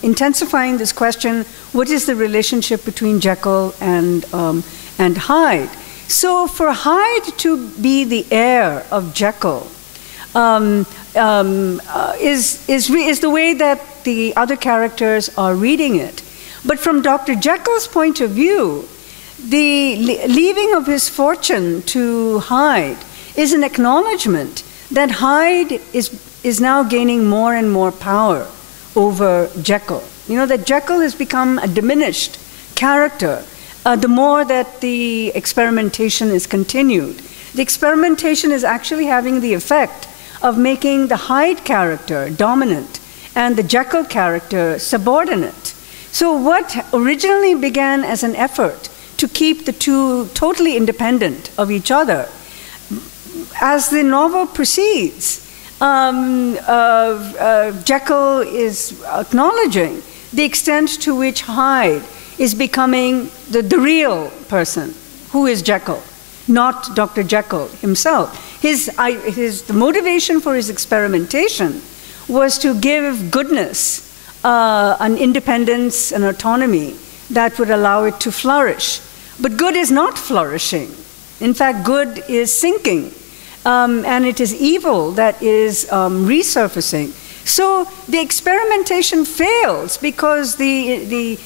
intensifying this question: what is the relationship between Jekyll and Hyde? So, for Hyde to be the heir of Jekyll is the way that the other characters are reading it. But from Dr. Jekyll's point of view, the leaving of his fortune to Hyde is an acknowledgement that Hyde is now gaining more and more power over Jekyll. You know, that Jekyll has become a diminished character the more that the experimentation is continued. The experimentation is actually having the effect of making the Hyde character dominant and the Jekyll character subordinate. So what originally began as an effort to keep the two totally independent of each other, as the novel proceeds, Jekyll is acknowledging the extent to which Hyde is becoming the real person, who is Jekyll, not Dr. Jekyll himself. The motivation for his experimentation was to give goodness an independence, an autonomy that would allow it to flourish. But good is not flourishing. In fact, good is sinking. And it is evil that is resurfacing. So the experimentation fails because the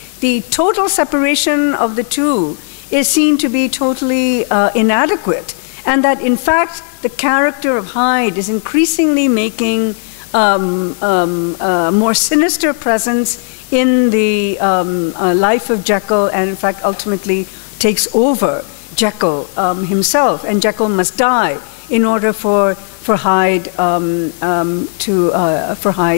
total separation of the two is seen to be totally inadequate. And that, in fact, the character of Hyde is increasingly making more sinister presence in the life of Jekyll, and in fact ultimately takes over Jekyll himself, and Jekyll must die in order for Hyde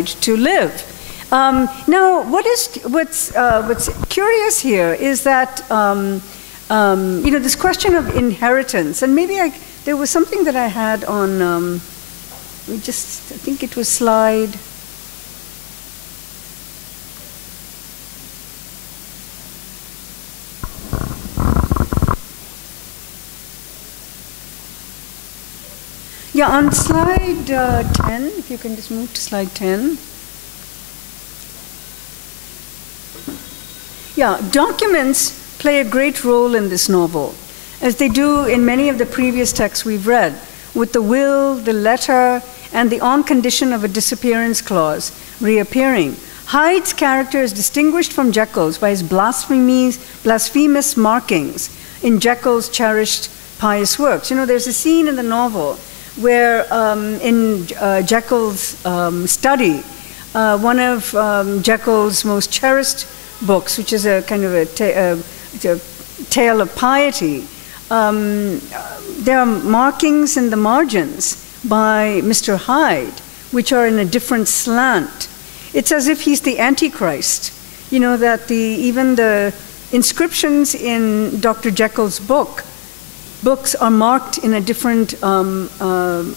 to live. Now, what's curious here is that you know, this question of inheritance, and maybe there was something that I had on. I think it was slide. Yeah, on slide 10, if you can just move to slide 10. Yeah, documents play a great role in this novel, as they do in many of the previous texts we've read, with the will, the letter, and the on condition of a disappearance clause reappearing. Hyde's character is distinguished from Jekyll's by his blasphemous markings in Jekyll's cherished pious works. You know, there's a scene in the novel where in Jekyll's study, one of Jekyll's most cherished books, which is a kind of a tale of piety, there are markings in the margins by Mr. Hyde, which are in a different slant. It's as if he's the Antichrist. You know, that even the inscriptions in Dr. Jekyll's books are marked in a different, in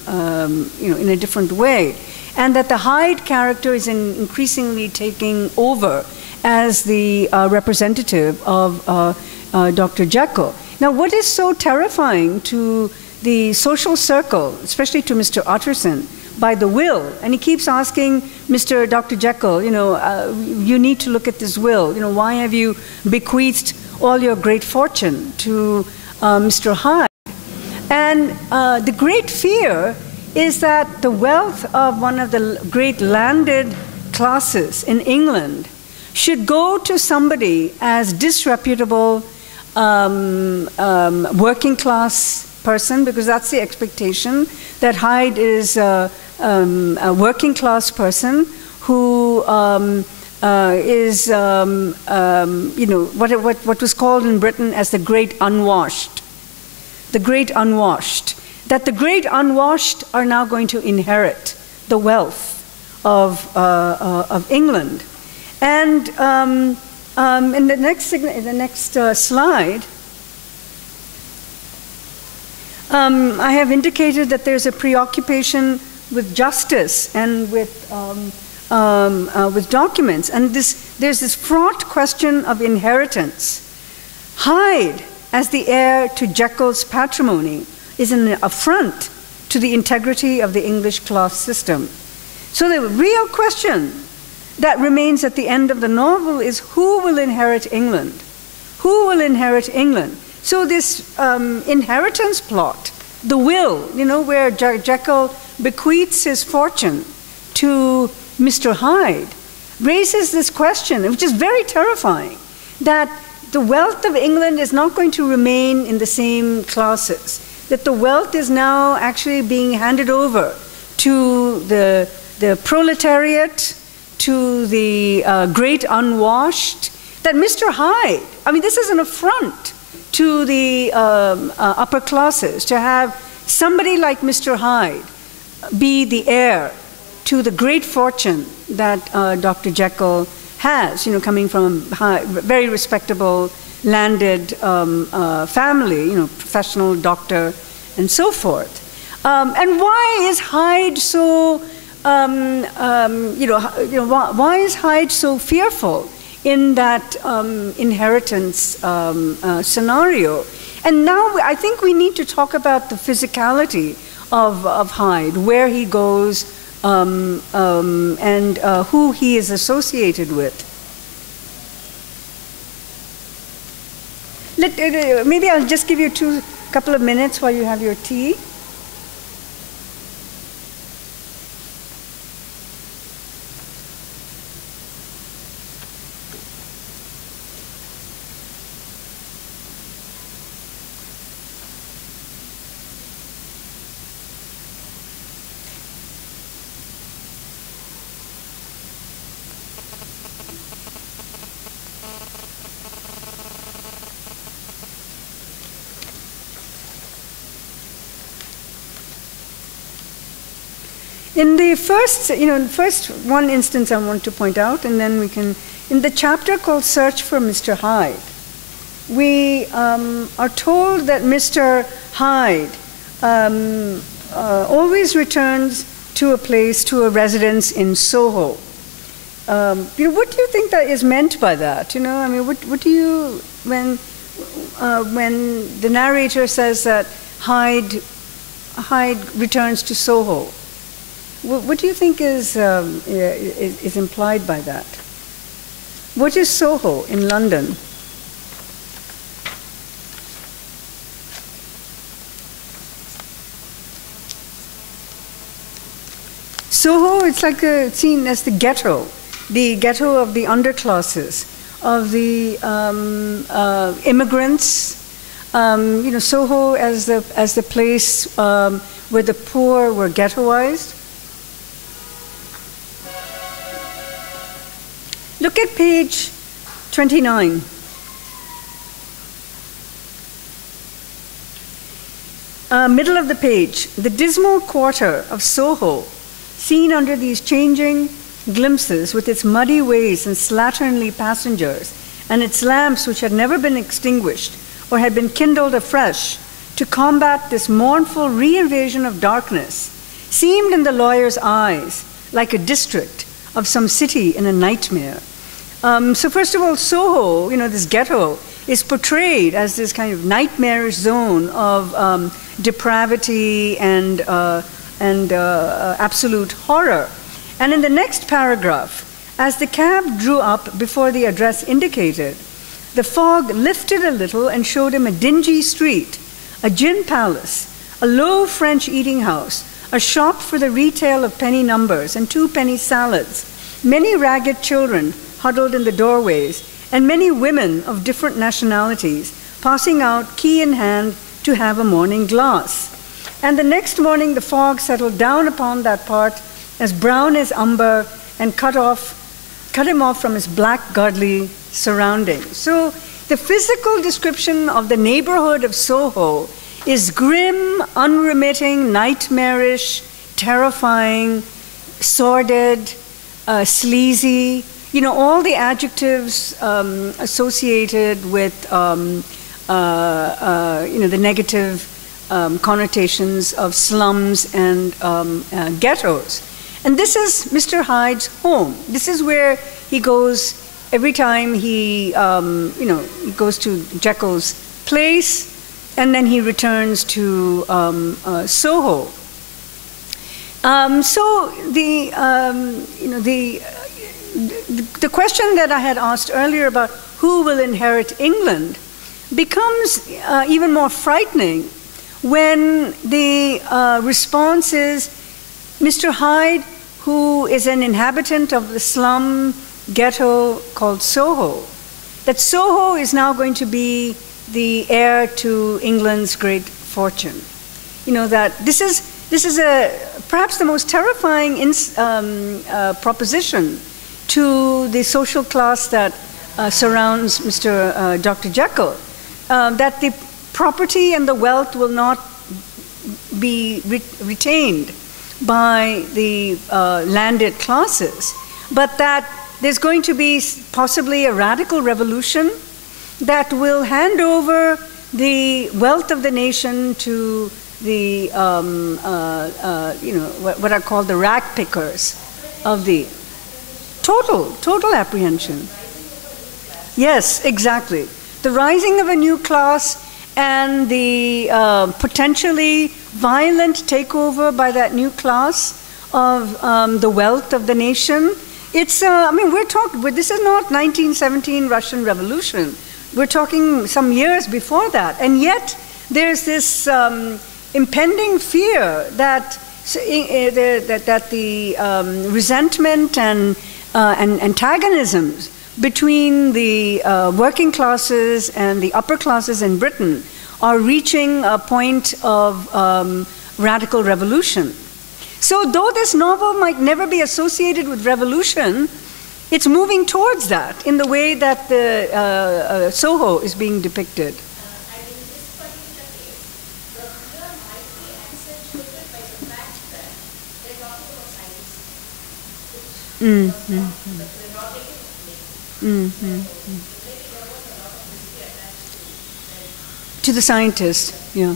a different way, and that the Hyde character is increasingly taking over as the representative of Dr. Jekyll. Now, what is so terrifying to the social circle, especially to Mr. Utterson, by the will, and he keeps asking Dr. Jekyll, you know, you need to look at this will. You know, why have you bequeathed all your great fortune to Mr. Hyde? And the great fear is that the wealth of one of the great landed classes in England should go to somebody as disreputable working class person, because that's the expectation, that Hyde is a working class person who is, you know, what was called in Britain as the great unwashed. The great unwashed. That the great unwashed are now going to inherit the wealth of England. And in the next slide, I have indicated that there's a preoccupation with justice and with documents. And there's this fraught question of inheritance. Hyde, as the heir to Jekyll's patrimony, is an affront to the integrity of the English class system. So the real question that remains at the end of the novel is who will inherit England? Who will inherit England? So this inheritance plot, the will, you know, where Jekyll bequeaths his fortune to Mr. Hyde, raises this question, which is very terrifying, that the wealth of England is not going to remain in the same classes, that the wealth is now actually being handed over to the proletariat, to the great unwashed, that Mr. Hyde, I mean, this is an affront to the upper classes, to have somebody like Mr. Hyde be the heir to the great fortune that Dr. Jekyll has, you know, coming from a very respectable, landed family, you know, professional doctor, and so forth. And why is Hyde so, why is Hyde so fearful in that inheritance scenario? And now I think we need to talk about the physicality of Hyde, where he goes, and who he is associated with. Maybe I'll just give you a couple of minutes while you have your tea. In the first, one instance I want to point out, and then we can, in the chapter called Search for Mr. Hyde, we are told that Mr. Hyde always returns to a residence in Soho. What do you think that is meant by that? You know, I mean, what do you, when the narrator says that Hyde returns to Soho, what do you think is implied by that? What is Soho in London? Soho, it's like seen as the ghetto of the underclasses, of the immigrants. Soho as the place where the poor were ghettoized. Look at page 29. Middle of the page, the dismal quarter of Soho, seen under these changing glimpses with its muddy ways and slatternly passengers, and its lamps which had never been extinguished or had been kindled afresh to combat this mournful re-invasion of darkness, seemed in the lawyer's eyes like a district of some city in a nightmare. So first of all, Soho, this ghetto, is portrayed as this kind of nightmarish zone of depravity and absolute horror. And in the next paragraph, as the cab drew up before the address indicated, the fog lifted a little and showed him a dingy street, a gin palace, a low French eating house, a shop for the retail of penny numbers and 2-penny salads, many ragged children huddled in the doorways, and many women of different nationalities passing out key in hand to have a morning glass. And the next morning the fog settled down upon that part as brown as umber and cut him off from his black godly surroundings. So the physical description of the neighborhood of Soho is grim, unremitting, nightmarish, terrifying, sordid, sleazy, all the adjectives associated with the negative connotations of slums and ghettos. And this is Mr. Hyde's home. This is where he goes every time he, he goes to JEKYLL's place, and then he returns to Soho. So the question that I had asked earlier about who will inherit England becomes even more frightening when the response is Mr. Hyde, who is an inhabitant of the slum ghetto called Soho, that Soho is now going to be the heir to England's great fortune. You know, that this is perhaps the most terrifying proposition to the social class that surrounds Dr. Jekyll, that the property and the wealth will not be retained by the landed classes, but that there's going to be possibly a radical revolution that will hand over the wealth of the nation to the, what are called the rag pickers of the total apprehension. Yes, exactly. The rising of a new class and the potentially violent takeover by that new class of the wealth of the nation. It's, this is not 1917 Russian Revolution. We're talking some years before that. And yet, there's this impending fear that the resentment and antagonisms between the working classes and the upper classes in Britain are reaching a point of radical revolution. So though this novel might never be associated with revolution, it's moving towards that in the way that the Soho is being depicted. And in this particular case, the fear might be accentuated by the fact that they're talking about science, which was not the Phrenology to the scientist, yeah.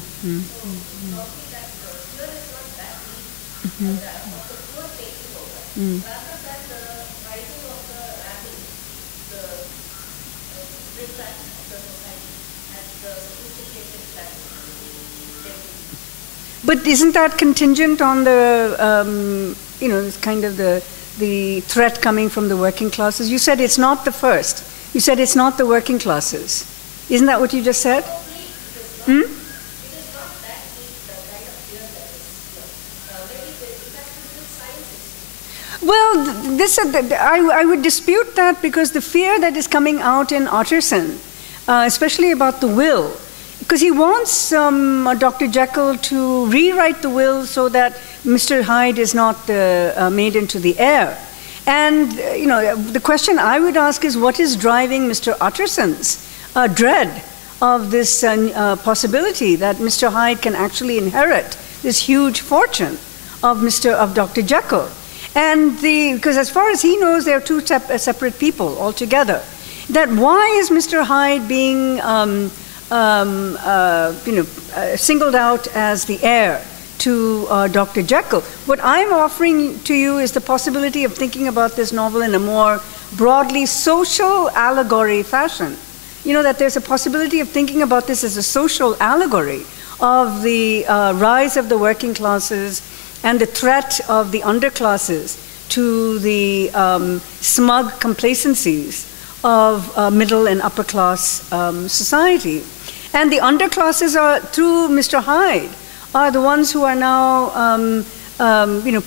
But isn't that contingent on the, kind of the threat coming from the working classes? You said it's not the first. You said it's not the working classes. Isn't that what you just said? Hmm? Well, I would dispute that, because the fear that is coming out in Utterson, especially about the will, because he wants Dr. Jekyll to rewrite the will so that Mr. Hyde is not made into the heir. And the question I would ask is, what is driving Mr. Utterson's dread of this possibility that Mr. Hyde can actually inherit this huge fortune of Dr. Jekyll? And because as far as he knows, they are two separate people altogether. That why is Mr. Hyde being singled out as the heir to Dr. Jekyll? What I'm offering to you is the possibility of thinking about this novel in a more broadly social allegory fashion. That there's a possibility of thinking about this as a social allegory of the rise of the working classes and the threat of the underclasses to the smug complacencies of middle and upper class society. And the underclasses are, through Mr. Hyde, are the ones who are now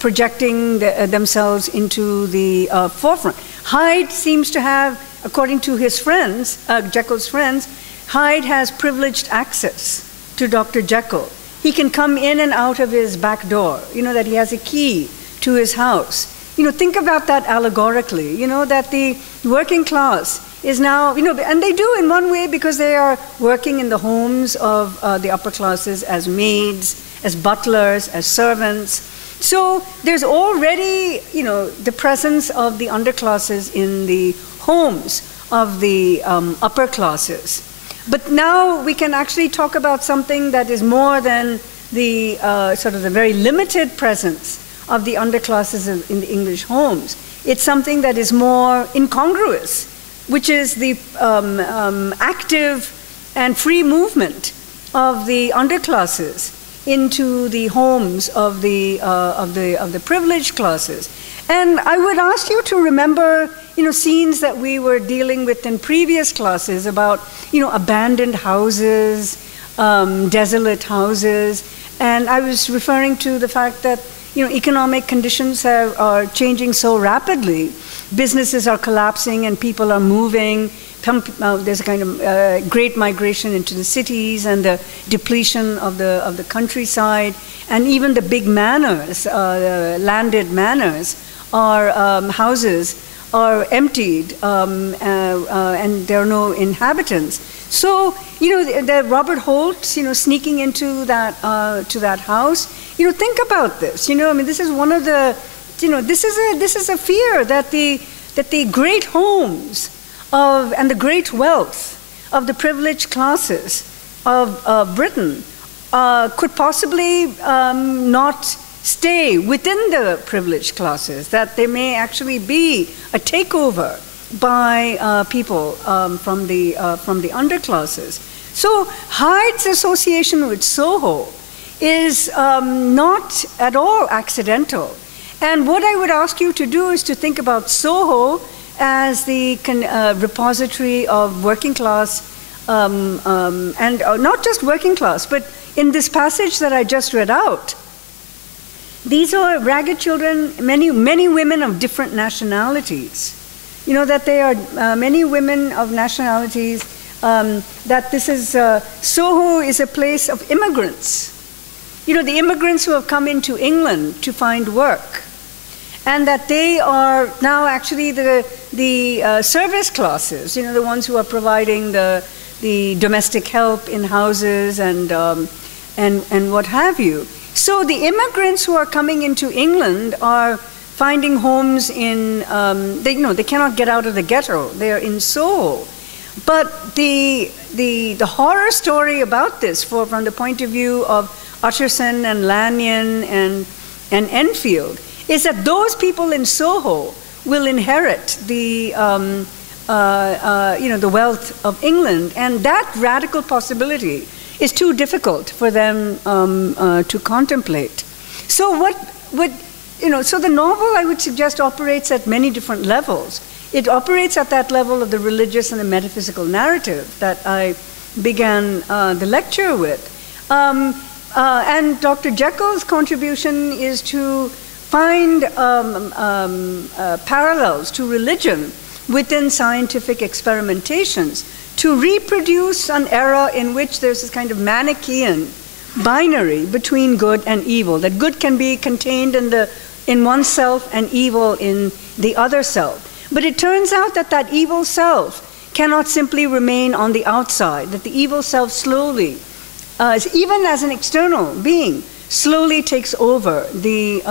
projecting themselves into the forefront. Hyde seems to have, according to his friends, Jekyll's friends, Hyde has privileged access to Dr. Jekyll. He can come in and out of his back door, that he has a key to his house. Think about that allegorically, that the working class is now, and they do in one way because they are working in the homes of the upper classes as maids, as butlers, as servants. So there's already, the presence of the underclasses in the homes of the upper classes. But now we can actually talk about something that is more than the sort of the very limited presence of the underclasses in the English homes. It's something that is more incongruous, which is the active and free movement of the underclasses into the homes of the privileged classes. And I would ask you to remember, scenes that we were dealing with in previous classes about, abandoned houses, desolate houses. And I was referring to the fact that, economic conditions are changing so rapidly. Businesses are collapsing and people are moving. There's a kind of great migration into the cities and the depletion of the countryside. And even the big manors, landed manors, houses are emptied and there are no inhabitants. So, the Robert Holt, sneaking into to that house, think about this. This is one of the, this is a fear that the great homes and the great wealth of the privileged classes of Britain could possibly not stay within the privileged classes, that there may actually be a takeover by people from the underclasses. So Hyde's association with Soho is not at all accidental. And what I would ask you to do is to think about Soho as the repository of working class, and not just working class, but in this passage that I just read out, these are ragged children, many women of different nationalities. That they are many women of nationalities, that this is, Soho is a place of immigrants. The immigrants who have come into England to find work. And that they are now actually the service classes, the ones who are providing the domestic help in houses and what have you. So the immigrants who are coming into England are finding homes in, they cannot get out of the ghetto. They are in Soho. But the horror story about this, from the point of view of Utterson and Lanyon and Enfield, is that those people in Soho will inherit the wealth of England, and that radical possibility is too difficult for them to contemplate. So so the novel, I would suggest, operates at many different levels. It operates at that level of the religious and the metaphysical narrative that I began the lecture with. And Dr. JEKYLL's contribution is to find parallels to religion within scientific experimentations, to reproduce an era in which there's this kind of Manichaean binary between good and evil, that good can be contained in oneself and evil in the other self. But it turns out that that evil self cannot simply remain on the outside, that the evil self slowly, even as an external being, slowly takes over the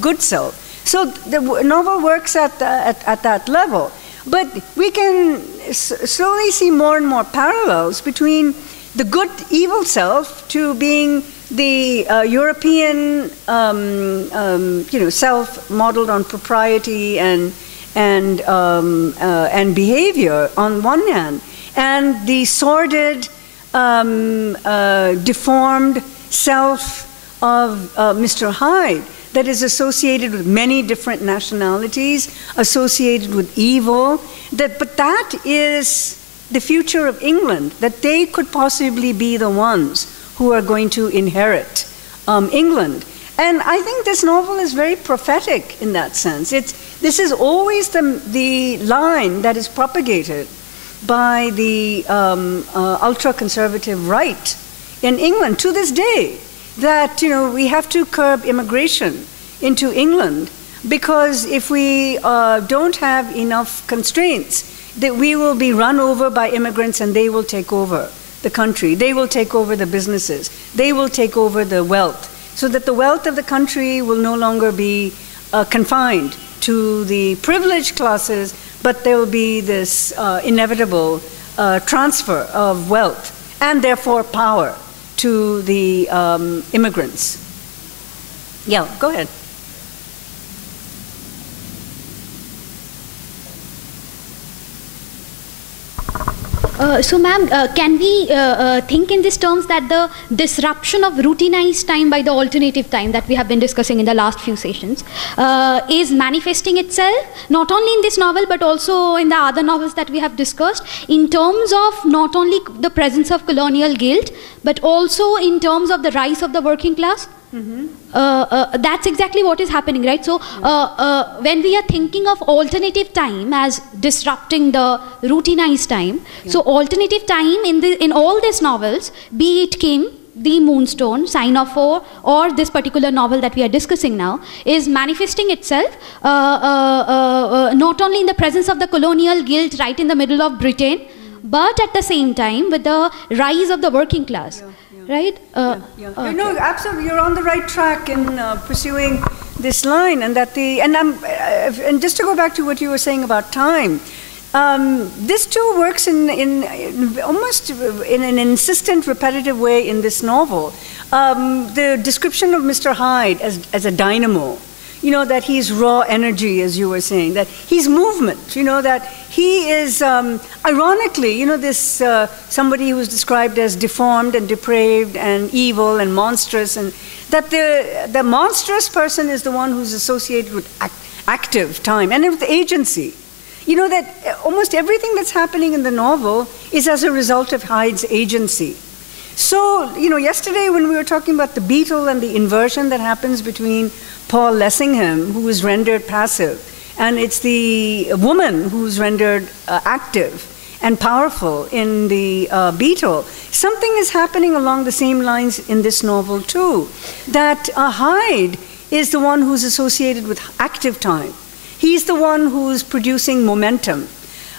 good self. So the novel works at that level. But we can slowly see more and more parallels between the good evil self to being the European self modeled on propriety and behavior on one hand, and the sordid, deformed self of Mr. Hyde that is associated with many different nationalities, associated with evil, but that is the future of England, that they could possibly be the ones who are going to inherit England. And I think this novel is very prophetic in that sense. This is always the line that is propagated by the ultra-conservative right in England to this day, that we have to curb immigration into England, because if we don't have enough constraints, that we will be run over by immigrants and they will take over the country, they will take over the businesses, they will take over the wealth, so that the wealth of the country will no longer be confined to the privileged classes, but there will be this inevitable transfer of wealth and therefore power to the immigrants. Yeah, go ahead. So ma'am, can we think in these terms that the disruption of routinized time by the alternative time that we have been discussing in the last few sessions is manifesting itself not only in this novel but also in the other novels that we have discussed, in terms of not only the presence of colonial guilt but also in terms of the rise of the working class? That's exactly what is happening, right? So when we are thinking of alternative time as disrupting the routinized time, so alternative time in all these novels, be it King, The Moonstone, Sign of Four, or this particular novel that we are discussing now, is manifesting itself not only in the presence of the colonial guilt right in the middle of Britain, but at the same time with the rise of the working class. Right? Okay. No, absolutely. You're on the right track in pursuing this line, and that and just to go back to what you were saying about time, this too works in almost in an insistent, repetitive way in this novel. The description of Mr. Hyde as a dynamo. You know, that he's raw energy, as you were saying, that he's movement, you know, that he is, ironically, you know, this somebody who's described as deformed and depraved and evil and monstrous, and that the monstrous person is the one who's associated with active time and with agency. You know, that almost everything that's happening in the novel is as a result of Hyde's agency. So, you know, yesterday when we were talking about the beetle and the inversion that happens between Paul Lessingham, who is rendered passive, and it's the woman who's rendered active and powerful in the beetle. Something is happening along the same lines in this novel too, that Hyde is the one who's associated with active time. He's the one who's producing momentum.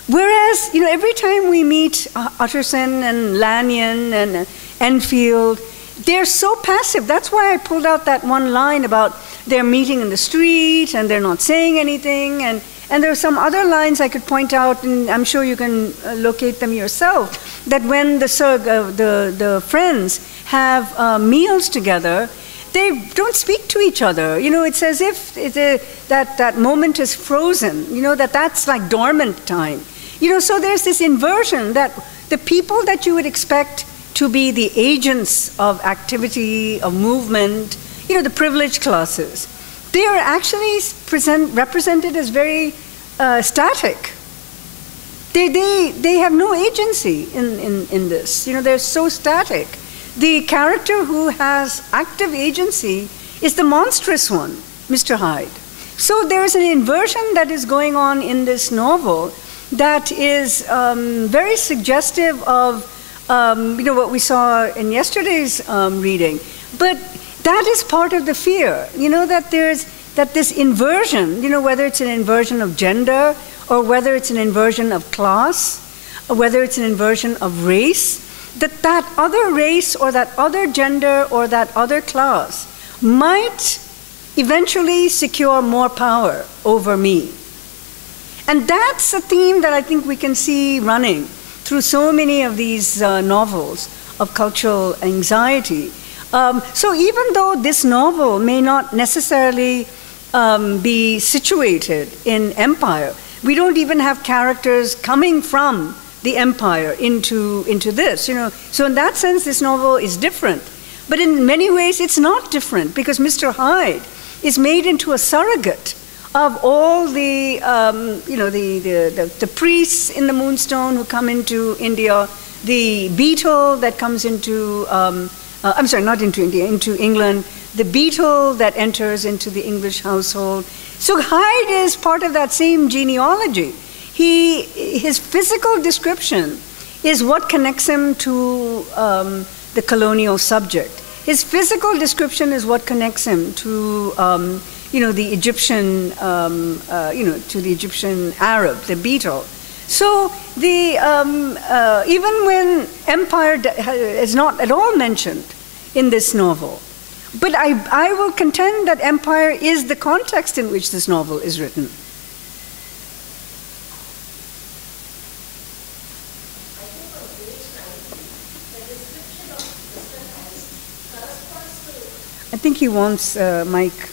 Whereas, you know, every time we meet Utterson and Lanyon and Enfield, they're so passive. That's why I pulled out that one line about they're meeting in the street and they're not saying anything. And there are some other lines I could point out, and I'm sure you can locate them yourself, that when the friends have meals together, they don't speak to each other. You know, it's as if that moment is frozen, you know, that's like dormant time. You know, so there's this inversion that the people that you would expect to be the agents of activity, of movement, you know, the privileged classes, they are actually represented as very static. They have no agency in this. You know, they're so static. The character who has active agency is the monstrous one, Mr. Hyde. So there's an inversion that is going on in this novel that is very suggestive of you know, what we saw in yesterday's reading. But that is part of the fear, you know, that this inversion, you know, whether it's an inversion of gender or whether it's an inversion of class or whether it's an inversion of race, that other race or that other gender or that other class might eventually secure more power over me. And that's a theme that I think we can see running through so many of these novels of cultural anxiety. So even though this novel may not necessarily be situated in empire, we don't even have characters coming from the empire into this, you know. So in that sense, this novel is different. But in many ways, it's not different, because Mr. Hyde is made into a surrogate of all the, you know, the priests in the Moonstone who come into India, the beetle that comes into, I'm sorry, not into India, into England, the beetle that enters into the English household. So Hyde is part of that same genealogy. His physical description is what connects him to the colonial subject. His physical description is what connects him to, you know, the Egyptian, you know, to the Egyptian Arab, the beetle. So the even when empire is not at all mentioned in this novel, but I will contend that empire is the context in which this novel is written. I I think he wants Mike.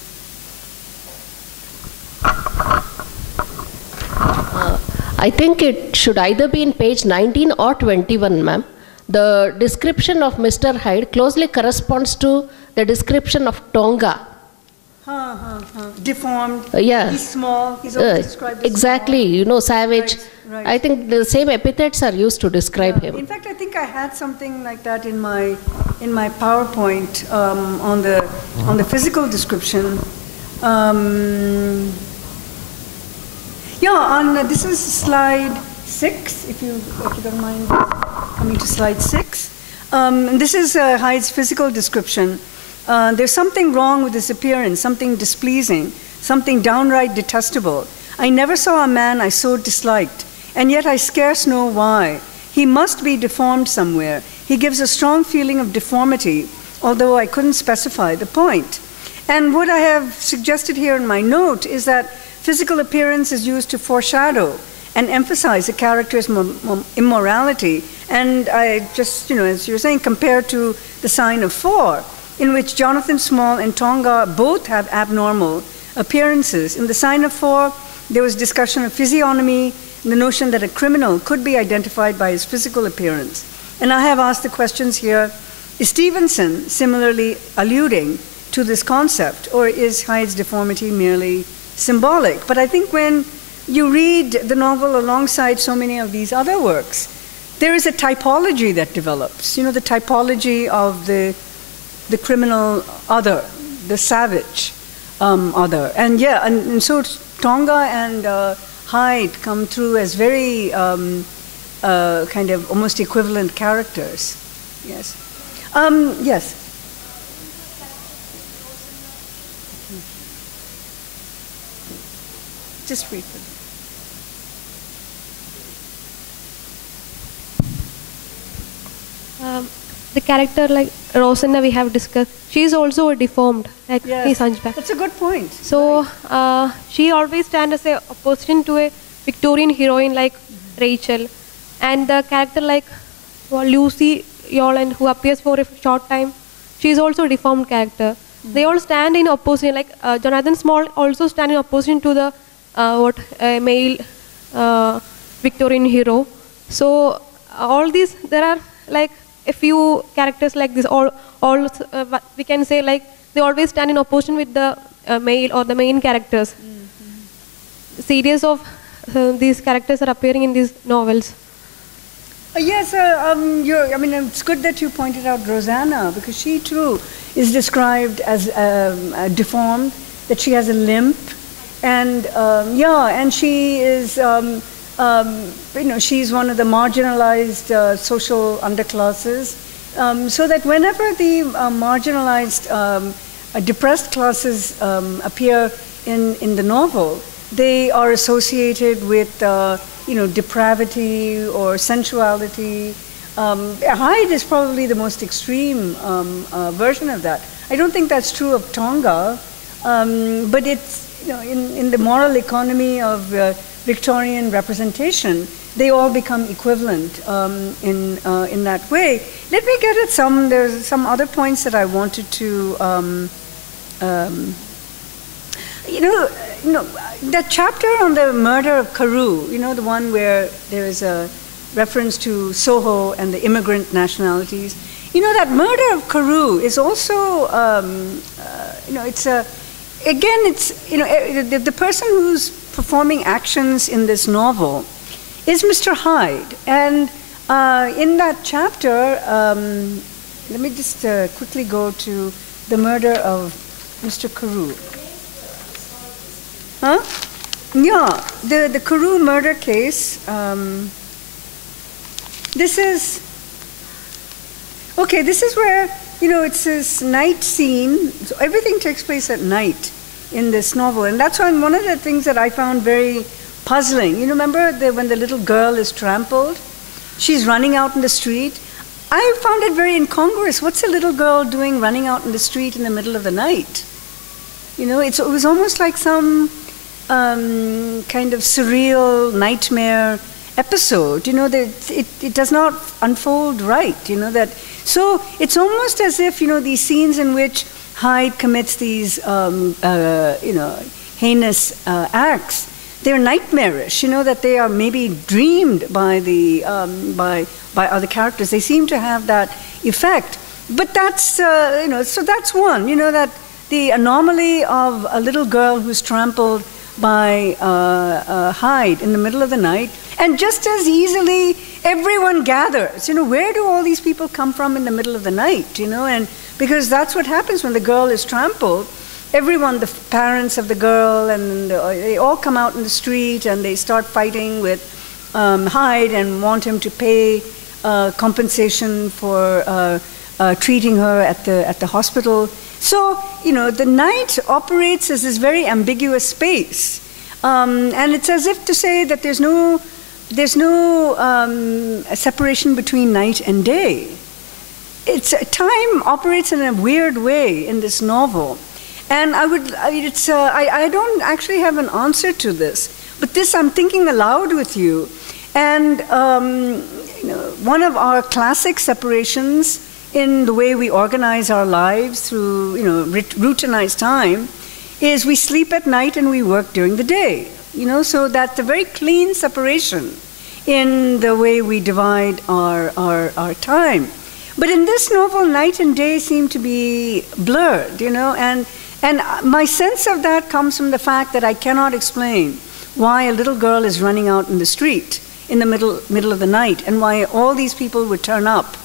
I think it should either be in page 19 or 21, ma'am. The description of Mr. Hyde closely corresponds to the description of Tonga. Deformed. Yeah. He's small. He's always described as exactly, small. you know, savage. Right. I think the same epithets are used to describe him. In fact, I think I had something like that in my PowerPoint on the physical description. This is slide 6, if you don't mind coming to slide 6. This is Hyde's physical description. There's something wrong with his appearance, something displeasing, something downright detestable. I never saw a man I so disliked, and yet I scarce know why. He must be deformed somewhere. He gives a strong feeling of deformity, although I couldn't specify the point. And what I have suggested here in my note is that physical appearance is used to foreshadow and emphasize a character's immorality. And I just, as you were saying, compare to the sign of 4, in which Jonathan Small and Tonga both have abnormal appearances. In the sign of 4, there was discussion of physiognomy, and the notion that a criminal could be identified by his physical appearance. And I have asked the questions here, is Stevenson similarly alluding to this concept, or is Hyde's deformity merely symbolic? But I think when you read the novel alongside so many of these other works, there is a typology that develops, the typology of the criminal other, the savage other. And yeah, and so Tonga and Hyde come through as very kind of almost equivalent characters. Yes. Yes. Just read them. The character like Rosanna we have discussed, she is also deformed, like his hunchback. That's a good point. So she always stands as a opposition to a Victorian heroine like Rachel, and the character like Lucy Yolland, who appears for a short time, she is also a deformed character. They all stand in opposition, like Jonathan Small also stand in opposition to the male Victorian hero. So all these, there are like a few characters like this, all we can say like they always stand in opposition with the male or the main characters. Series of these characters are appearing in these novels. Yes, it's good that you pointed out Rosanna, because she too is described as deformed, that she has a limp, and and she is, she's one of the marginalized social underclasses, so that whenever the marginalized, depressed classes appear in the novel, they are associated with depravity or sensuality. Hyde is probably the most extreme version of that. I don't think that's true of Tonga, but it's in the moral economy of Victorian representation, they all become equivalent in that way. Let me get at there's some other points that I wanted to, that chapter on the murder of Carew, the one where there is a reference to Soho and the immigrant nationalities. That murder of Carew is also, the person who's performing actions in this novel is Mr. Hyde. And in that chapter, let me just quickly go to the murder of Mr. Carew. Huh? Yeah, the Carew murder case. This is where, it's this night scene. So everything takes place at night in this novel. And that's one of the things that I found very puzzling. Remember when the little girl is trampled? She's running out in the street. I found it very incongruous. What's a little girl doing running out in the street in the middle of the night? It was almost like some kind of surreal nightmare episode, that it does not unfold right, so it's almost as if, these scenes in which Hyde commits these, heinous acts, they're nightmarish, that they are maybe dreamed by the by other characters. They seem to have that effect. But that's so that's one, that the anomaly of a little girl who's trampled by Hyde in the middle of the night, and just as easily everyone gathers. Where do all these people come from in the middle of the night? And because that's what happens when the girl is trampled. Everyone, the parents of the girl, and they all come out in the street and they start fighting with Hyde and want him to pay compensation for treating her at the hospital. So, the night operates as this very ambiguous space. And it's as if to say that there's no separation between night and day. Time operates in a weird way in this novel. And I don't actually have an answer to this, but this I'm thinking aloud with you. And one of our classic separations in the way we organize our lives through routinized time is we sleep at night and we work during the day. So that's a very clean separation in the way we divide our time. But in this novel, night and day seem to be blurred, and my sense of that comes from the fact that I cannot explain why a little girl is running out in the street in the middle of the night, and why all these people would turn up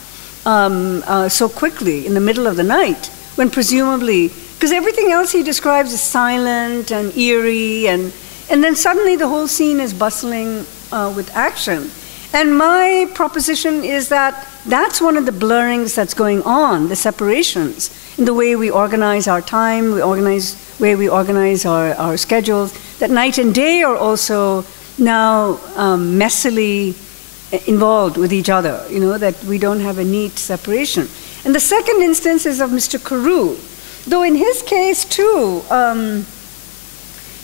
so quickly in the middle of the night, when presumably, because everything else he describes is silent and eerie, and then suddenly the whole scene is bustling with action. And my proposition is that that's one of the blurrings that's going on, the separations, in the way we organize our time, we organize our schedules, that night and day are also now messily involved with each other, that we don't have a neat separation. And the second instance is of Mr. Carew, though in his case too,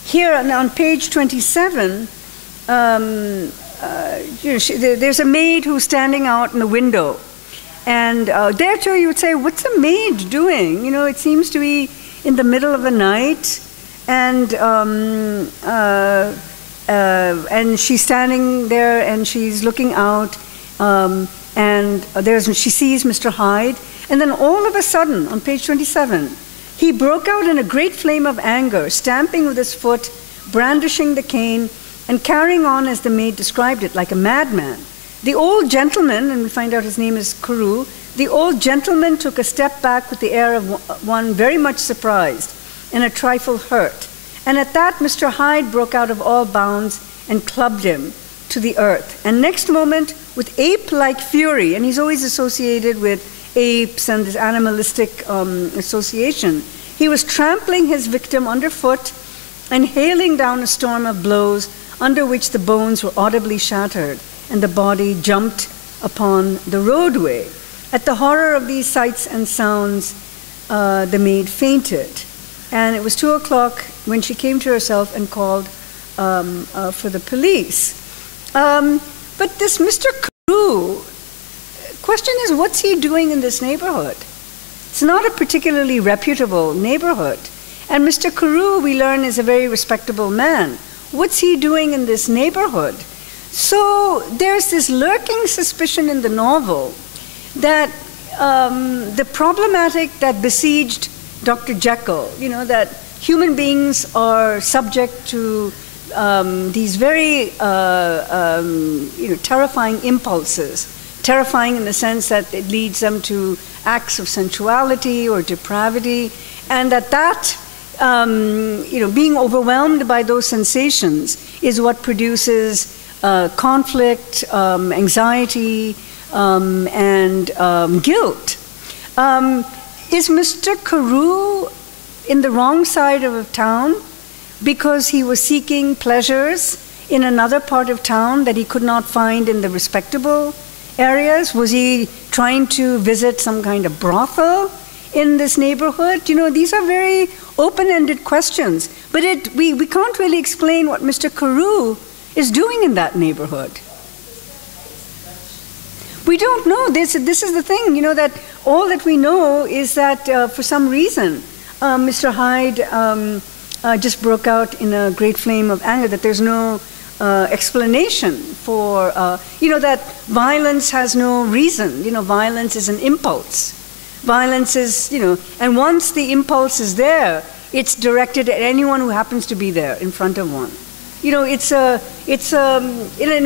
here on page 27, there's a maid who's standing out in the window. And there too you would say, what's a maid doing? It seems to be in the middle of the night, and she's standing there and she's looking out, and she sees Mr. Hyde, and then all of a sudden, on page 27, he broke out in a great flame of anger, stamping with his foot, brandishing the cane, and carrying on as the maid described it, like a madman. The old gentleman, and we find out his name is Carew, the old gentleman took a step back with the air of one very much surprised and a trifle hurt. And at that, Mr. Hyde broke out of all bounds and clubbed him to the earth. And next moment, with ape-like fury, and he's always associated with apes and this animalistic association, he was trampling his victim underfoot and hailing down a storm of blows under which the bones were audibly shattered and the body jumped upon the roadway. At the horror of these sights and sounds, the maid fainted. And it was 2 o'clock when she came to herself and called for the police. But this Mr. Carew, question is, what's he doing in this neighborhood? It's not a particularly reputable neighborhood. And Mr. Carew, we learn, is a very respectable man. What's he doing in this neighborhood? So there's this lurking suspicion in the novel that the problematic that besieged Dr. Jekyll, that human beings are subject to these very terrifying impulses, terrifying in the sense that it leads them to acts of sensuality or depravity, and that being overwhelmed by those sensations is what produces conflict, anxiety, and guilt. Is Mr. Carew in the wrong side of town because he was seeking pleasures in another part of town that he could not find in the respectable areas? Was he trying to visit some kind of brothel in this neighborhood? These are very open-ended questions, but we can't really explain what Mr. Carew is doing in that neighborhood. We don't know. This is the thing, that all that we know is that for some reason, Mr. Hyde just broke out in a great flame of anger that there's no explanation for, that violence has no reason. Violence is an impulse. Violence is, and once the impulse is there, it's directed at anyone who happens to be there in front of one. In a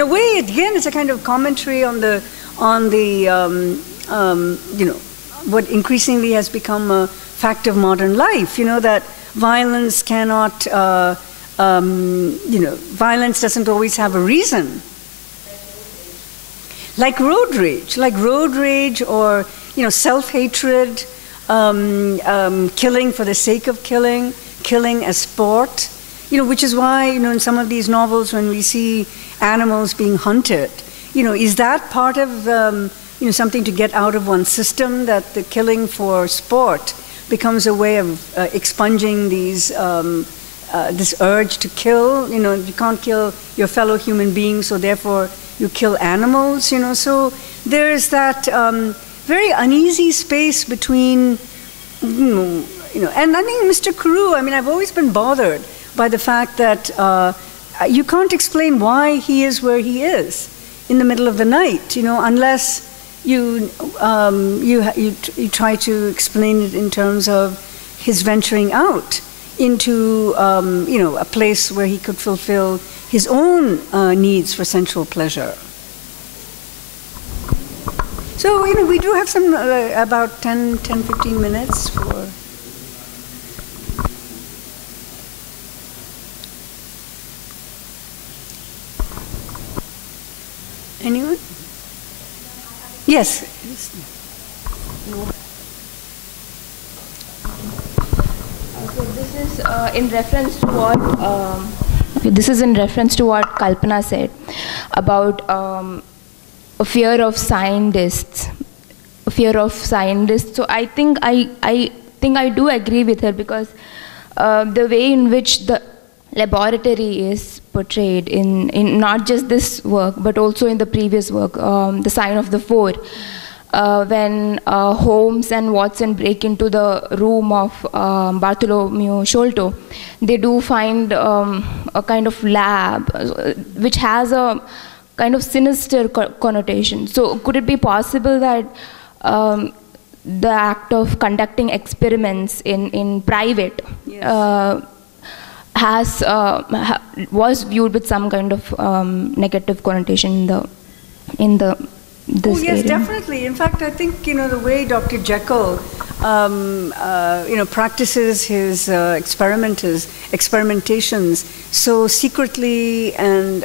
way, again, it's a kind of commentary on the what increasingly has become a fact of modern life, that violence cannot, violence doesn't always have a reason. Like road rage or, self-hatred, killing for the sake of killing as sport, which is why, in some of these novels when we see animals being hunted, is that part of, something to get out of one's system, that the killing for sport becomes a way of expunging these, this urge to kill. You can't kill your fellow human beings, so therefore you kill animals, so there's that very uneasy space between, and I think Mr. Carew, I've always been bothered by the fact that you can't explain why he is where he is in the middle of the night, unless you try to explain it in terms of his venturing out into, a place where he could fulfill his own needs for sensual pleasure. So, we do have some, about 10-15 minutes for... Anyone? Yes. So this is in reference to what Kalpana said about a fear of scientists. So I think I do agree with her, because the way in which the laboratory is portrayed in not just this work but also in the previous work, The Sign of the Four, when Holmes and Watson break into the room of Bartholomew Sholto, they do find a kind of lab which has a kind of sinister connotation. So could it be possible that the act of conducting experiments in private, yes, was viewed with some kind of negative connotation in this yes, area? Definitely. In fact, I think the way Dr. JEKYLL practices his experimentations so secretly and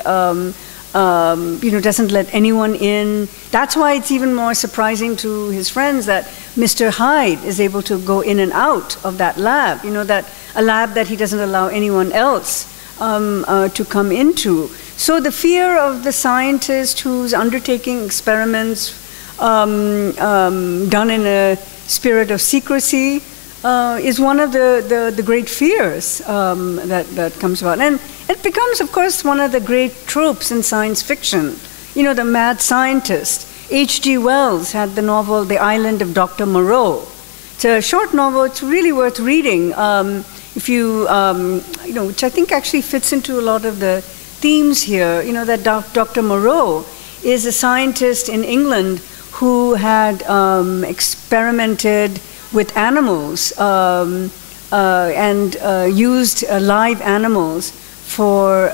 doesn't let anyone in. That's why it's even more surprising to his friends that Mr. Hyde is able to go in and out of that lab. That a lab that he doesn't allow anyone else to come into. So the fear of the scientist who's undertaking experiments done in a spirit of secrecy is one of the great fears that comes about. And it becomes, of course, one of the great tropes in science fiction. The mad scientist. H.G. Wells had the novel The Island of Dr. Moreau. It's a short novel. It's really worth reading. If you, which I think actually fits into a lot of the themes here, that Dr. Moreau is a scientist in England who had experimented with animals and used live animals for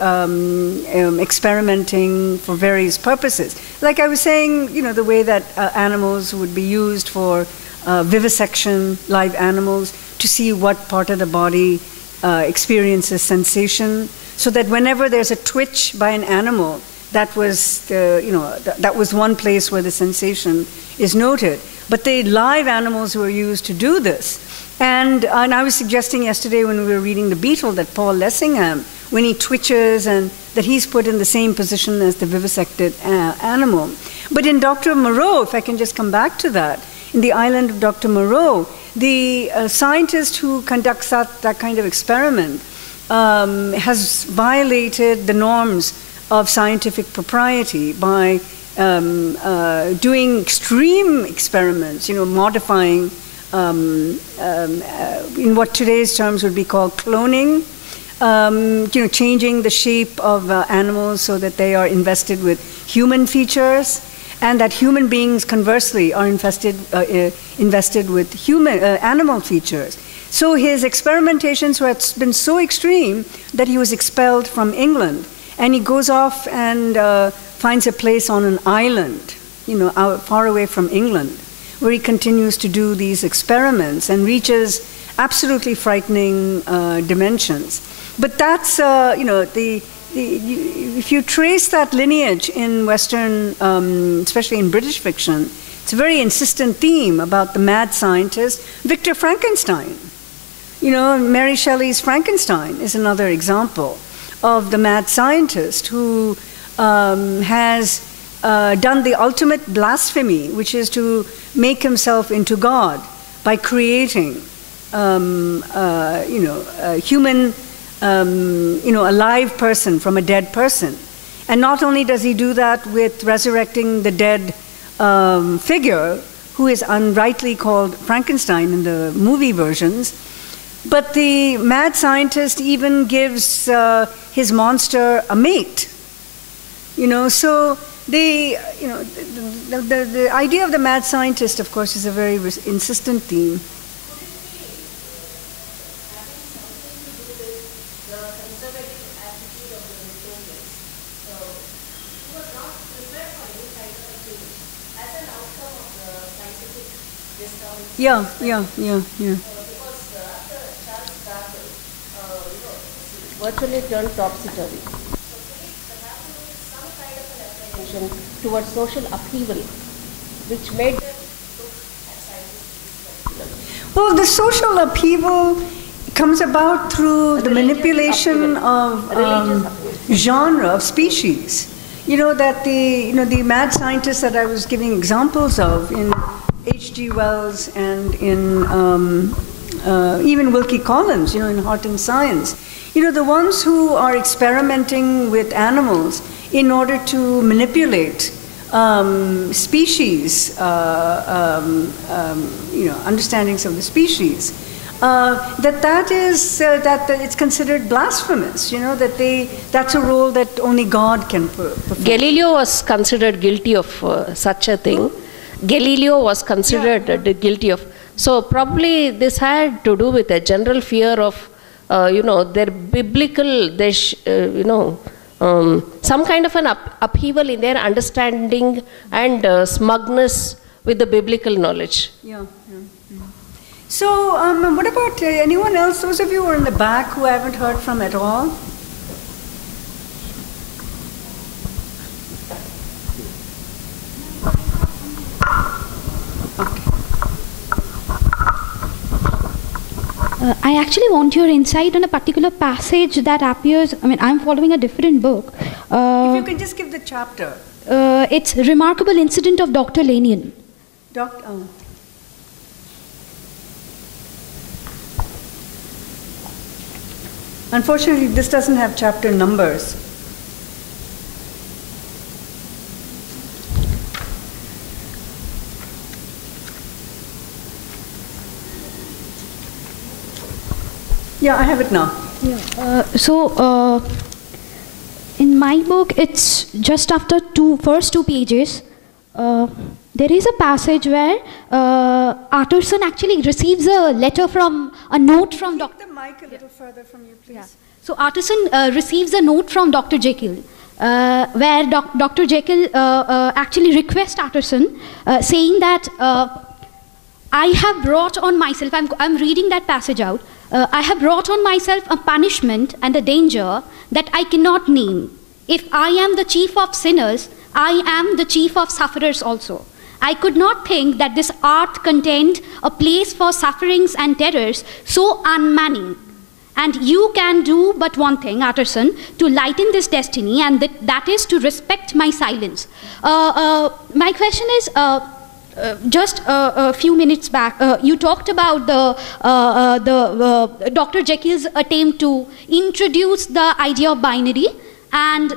experimenting for various purposes. Like I was saying, the way that animals would be used for vivisection, live animals, to see what part of the body experiences sensation, so that whenever there's a twitch by an animal, that was that was one place where the sensation is noted. But the live animals were used to do this. And I was suggesting yesterday when we were reading The Beetle that Paul Lessingham, when he twitches, and that he's put in the same position as the vivisected animal. But in Dr. Moreau, if I can just come back to that, in The Island of Dr. Moreau, the scientist who conducts that kind of experiment has violated the norms of scientific propriety by doing extreme experiments, modifying in what today's terms would be called cloning, changing the shape of animals so that they are invested with human features, and that human beings, conversely, are invested with animal features. So his experimentations had been so extreme that he was expelled from England, and he goes off and finds a place on an island, out far away from England, where he continues to do these experiments and reaches absolutely frightening dimensions. But that's, if you trace that lineage in Western, especially in British fiction, it's a very insistent theme about the mad scientist, Victor Frankenstein. Mary Shelley's Frankenstein is another example of the mad scientist who has done the ultimate blasphemy, which is to make himself into God by creating, a human, a live person from a dead person. And not only does he do that with resurrecting the dead figure, who is unrightly called Frankenstein in the movie versions, but the mad scientist even gives his monster a mate. So the idea of the mad scientist, of course, is a very insistent theme. Yeah. Virtually turned topsy-turvy. Towards social upheaval, which made them well, the social upheaval comes about through the manipulation of genre, of species. That the mad scientists that I was giving examples of in H.G. Wells and in even Wilkie Collins, in Heart and Science, the ones who are experimenting with animals in order to manipulate species, understandings of the species, that it's considered blasphemous. That's a role that only God can perform. Galileo was considered guilty of such a thing. Galileo was considered guilty of. So probably this had to do with a general fear of, their biblical, some kind of an upheaval in their understanding and smugness with the biblical knowledge. Yeah. So what about anyone else? Those of you who are in the back who I haven't heard from at all? I actually want your insight on a particular passage that appears. I'm following a different book. If you can just give the chapter. It's Remarkable Incident of Dr. Lanyon. Unfortunately, this doesn't have chapter numbers. Yeah, I have it now. Yeah. In my book, it's just after first two pages. There is a passage where Utterson actually receives a note from Dr. Take the mic a little further from you, please. Yeah. So Utterson receives a note from Dr. JEKYLL, where Dr. JEKYLL actually requests Utterson, saying that I have brought on myself, I'm reading that passage out, I have brought on myself a punishment and a danger that I cannot name. If I am the chief of sinners, I am the chief of sufferers also. I could not think that this art contained a place for sufferings and terrors so unmanning. And you can do but one thing, Utterson, to lighten this destiny, and that is to respect my silence. My question is, just a few minutes back, you talked about the Dr. JEKYLL's attempt to introduce the idea of binary and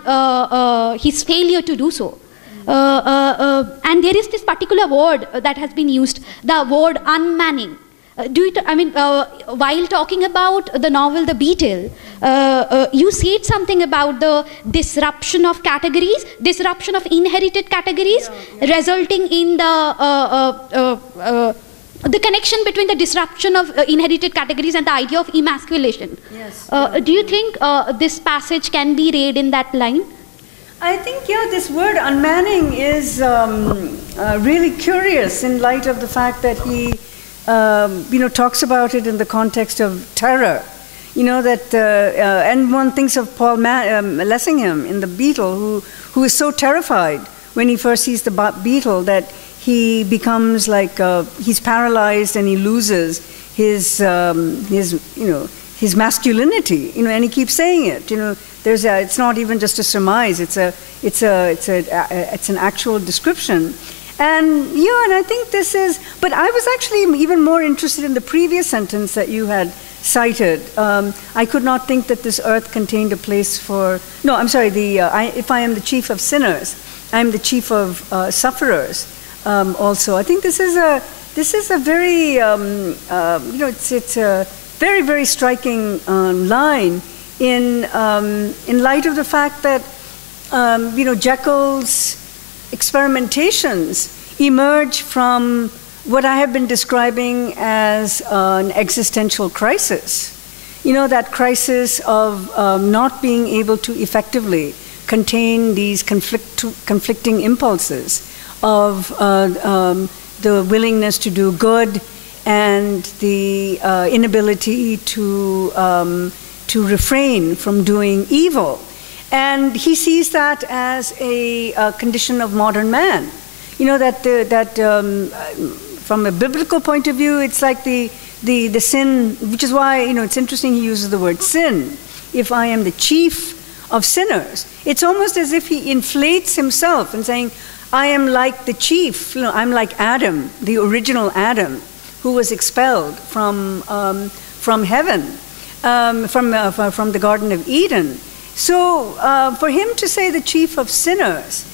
his failure to do so. And there is this particular word that has been used, the word unmanning. While talking about the novel The Beetle, you said something about the disruption of categories, disruption of inherited categories, resulting in the connection between the disruption of inherited categories and the idea of emasculation. Yes. Do you think this passage can be read in that line? I think, this word unmanning is really curious in light of the fact that he talks about it in the context of terror. And one thinks of Paul Lessingham in The Beetle, who is so terrified when he first sees the beetle that he becomes like, he's paralyzed and he loses his masculinity, and he keeps saying it. It's not even just a surmise; it's an actual description. And I think this is. But I was actually even more interested in the previous sentence that you had cited. I could not think that this earth contained a place for. No, I'm sorry. If I am the chief of sinners, I am the chief of sufferers. Also, I think this is a very it's a very, very striking line in light of the fact that Jekyll's experimentations emerge from what I have been describing as an existential crisis. That crisis of not being able to effectively contain these conflicting impulses of the willingness to do good and the inability to refrain from doing evil. And he sees that as a condition of modern man. From a biblical point of view, it's like the sin, which is why, it's interesting he uses the word sin. If I am the chief of sinners, it's almost as if he inflates himself and saying, I am like the chief, I'm like Adam, the original Adam, who was expelled from heaven, from the Garden of Eden. So for him to say the chief of sinners,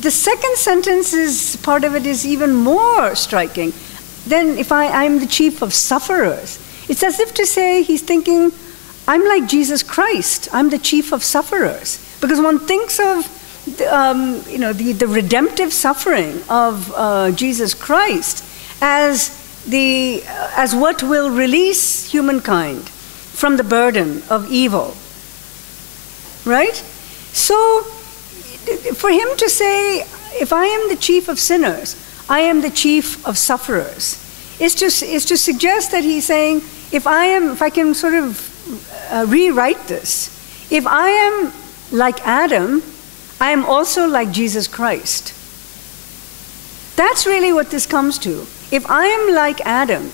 the second sentence part of it is even more striking. Then if I'm the chief of sufferers, it's as if to say he's thinking, I'm like Jesus Christ, I'm the chief of sufferers. Because one thinks of the redemptive suffering of Jesus Christ as what will release humankind from the burden of evil, right? So for him to say, if I am the chief of sinners, I am the chief of sufferers, is to suggest that he's saying, if I can sort of rewrite this, if I am like Adam, I am also like Jesus Christ. That's really what this comes to. If I am like Adam,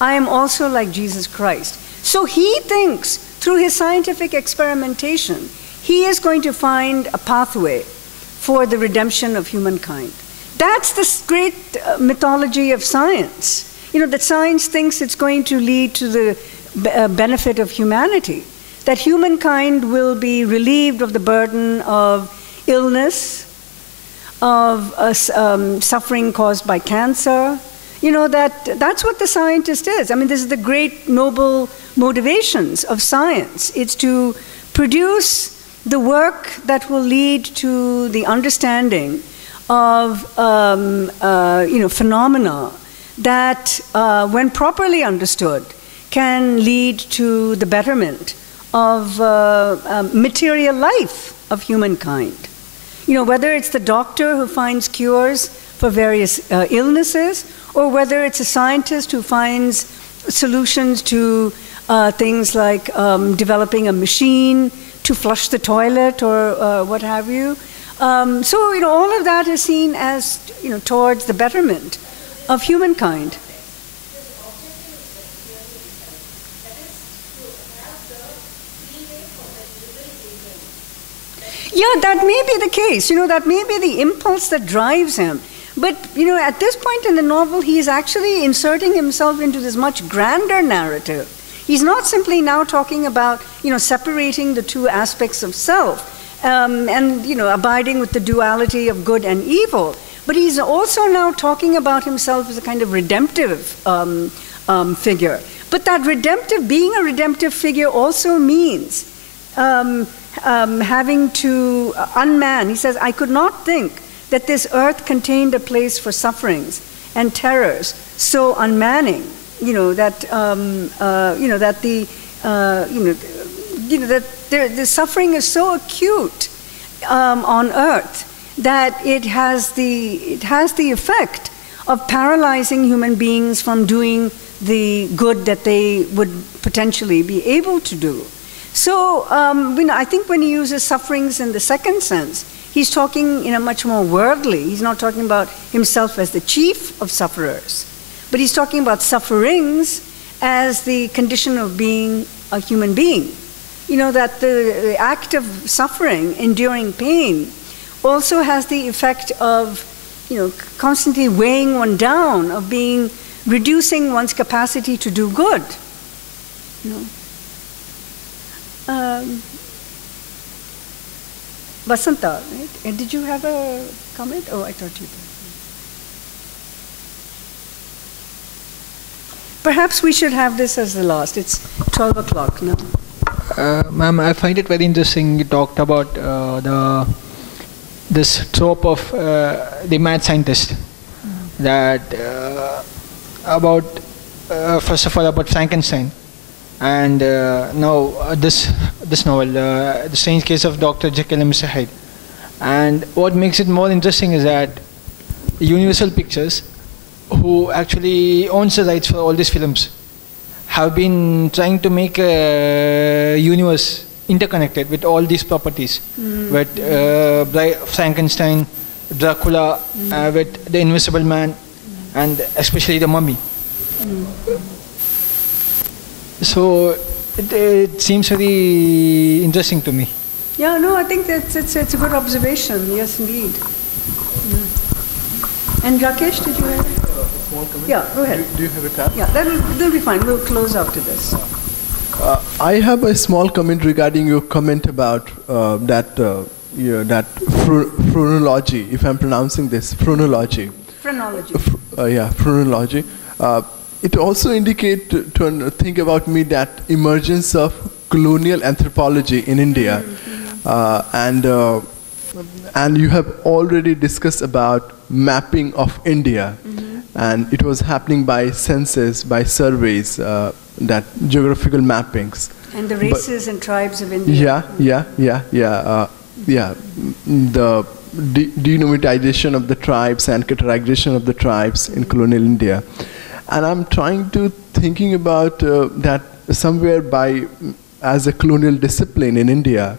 I am also like Jesus Christ. So he thinks, through his scientific experimentation, he is going to find a pathway for the redemption of humankind. That's the great mythology of science. That science thinks it's going to lead to the benefit of humanity, that humankind will be relieved of the burden of illness, of suffering caused by cancer. That's what the scientist is. I mean, this is the great noble motivations of science. It's to produce the work that will lead to the understanding of phenomena that, when properly understood, can lead to the betterment of material life of humankind. Whether it's the doctor who finds cures for various illnesses, or whether it's a scientist who finds solutions to things like developing a machine to flush the toilet or what have you. So all of that is seen as towards the betterment of humankind. Yeah, that may be the case. That may be the impulse that drives him. But, at this point in the novel, he is actually inserting himself into this much grander narrative. He's not simply now talking about, separating the two aspects of self and abiding with the duality of good and evil. But he's also now talking about himself as a kind of redemptive figure. But that being a redemptive figure also means having to unman. He says, I could not think that this earth contained a place for sufferings and terrors so unmanning. That the suffering is so acute on earth that it has the effect of paralyzing human beings from doing the good that they would potentially be able to do. So I think when he uses sufferings in the second sense, he's talking in a much more worldly. He's not talking about himself as the chief of sufferers, but he's talking about sufferings as the condition of being a human being. That the act of suffering, enduring pain, also has the effect of, constantly weighing one down, of reducing one's capacity to do good. Vasanta, right? Did you have a comment? Oh, I thought you did. Perhaps we should have this as the last. It's 12 o'clock now. Ma'am, I find it very interesting. You talked about this trope of the mad scientist. That first of all, about Frankenstein, and now this novel, The Strange Case of Dr. JEKYLL and Mr Hyde. And what makes it more interesting is that Universal Pictures, who actually owns the rights for all these films, have been trying to make a universe interconnected with all these properties, with Frankenstein, Dracula, with the Invisible Man, and especially the Mummy. So it seems very interesting to me. Yeah, no, I think it's a good observation. Yes, indeed. And Rakesh, did you have a small comment? Yeah, go ahead. Do you have a tab? Yeah, that'll be fine. We'll close after this. I have a small comment regarding your comment about that phrenology, if I'm pronouncing this, phrenology. Phrenology. Phrenology. It also indicates to think about me that emergence of colonial anthropology in India, and you have already discussed about mapping of India, and it was happening by census, by surveys, that geographical mappings. And the races and tribes of India. The denomination of the tribes and categorization of the tribes in colonial India. And I'm trying to thinking about that somewhere as a colonial discipline in India,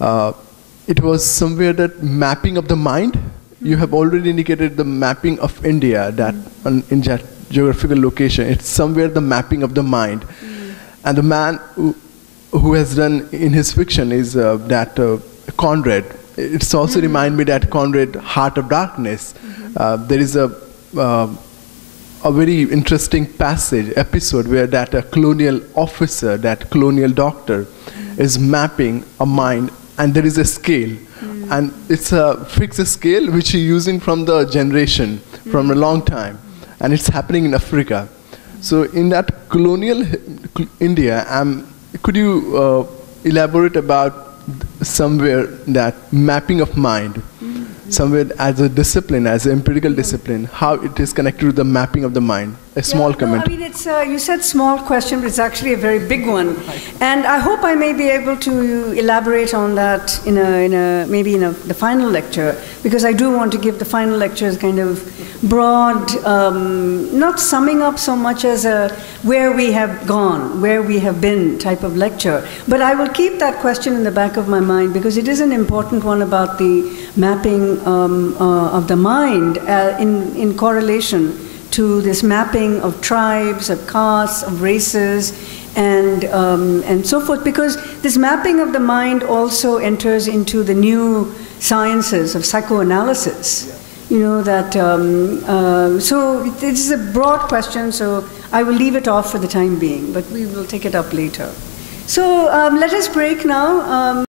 it was somewhere that mapping of the mind. You have already indicated the mapping of India, that in that geographical location. It's somewhere the mapping of the mind. And the man who has done in his fiction is that Conrad. It's also remind me that Conrad, Heart of Darkness. There is a very interesting episode where that colonial officer, that colonial doctor, is mapping a mind, and there is a scale, and it's a fixed scale which he's using from the generation, from a long time, and it's happening in Africa. So in that colonial India, could you elaborate about somewhere that mapping of mind, somewhere as a discipline, as an empirical discipline, how it is connected to the mapping of the mind? A small comment. I mean, it's you said small question, but it's actually a very big one, and I hope I may be able to elaborate on that maybe in the final lecture, because I do want to give the final lecture as kind of broad, not summing up so much as a where we have gone, where we have been type of lecture. But I will keep that question in the back of my mind, because it is an important one about the mapping of the mind in correlation to this mapping of tribes, of castes, of races, and so forth, because this mapping of the mind also enters into the new sciences of psychoanalysis. So it is a broad question, so I will leave it off for the time being, but we will take it up later. So let us break now.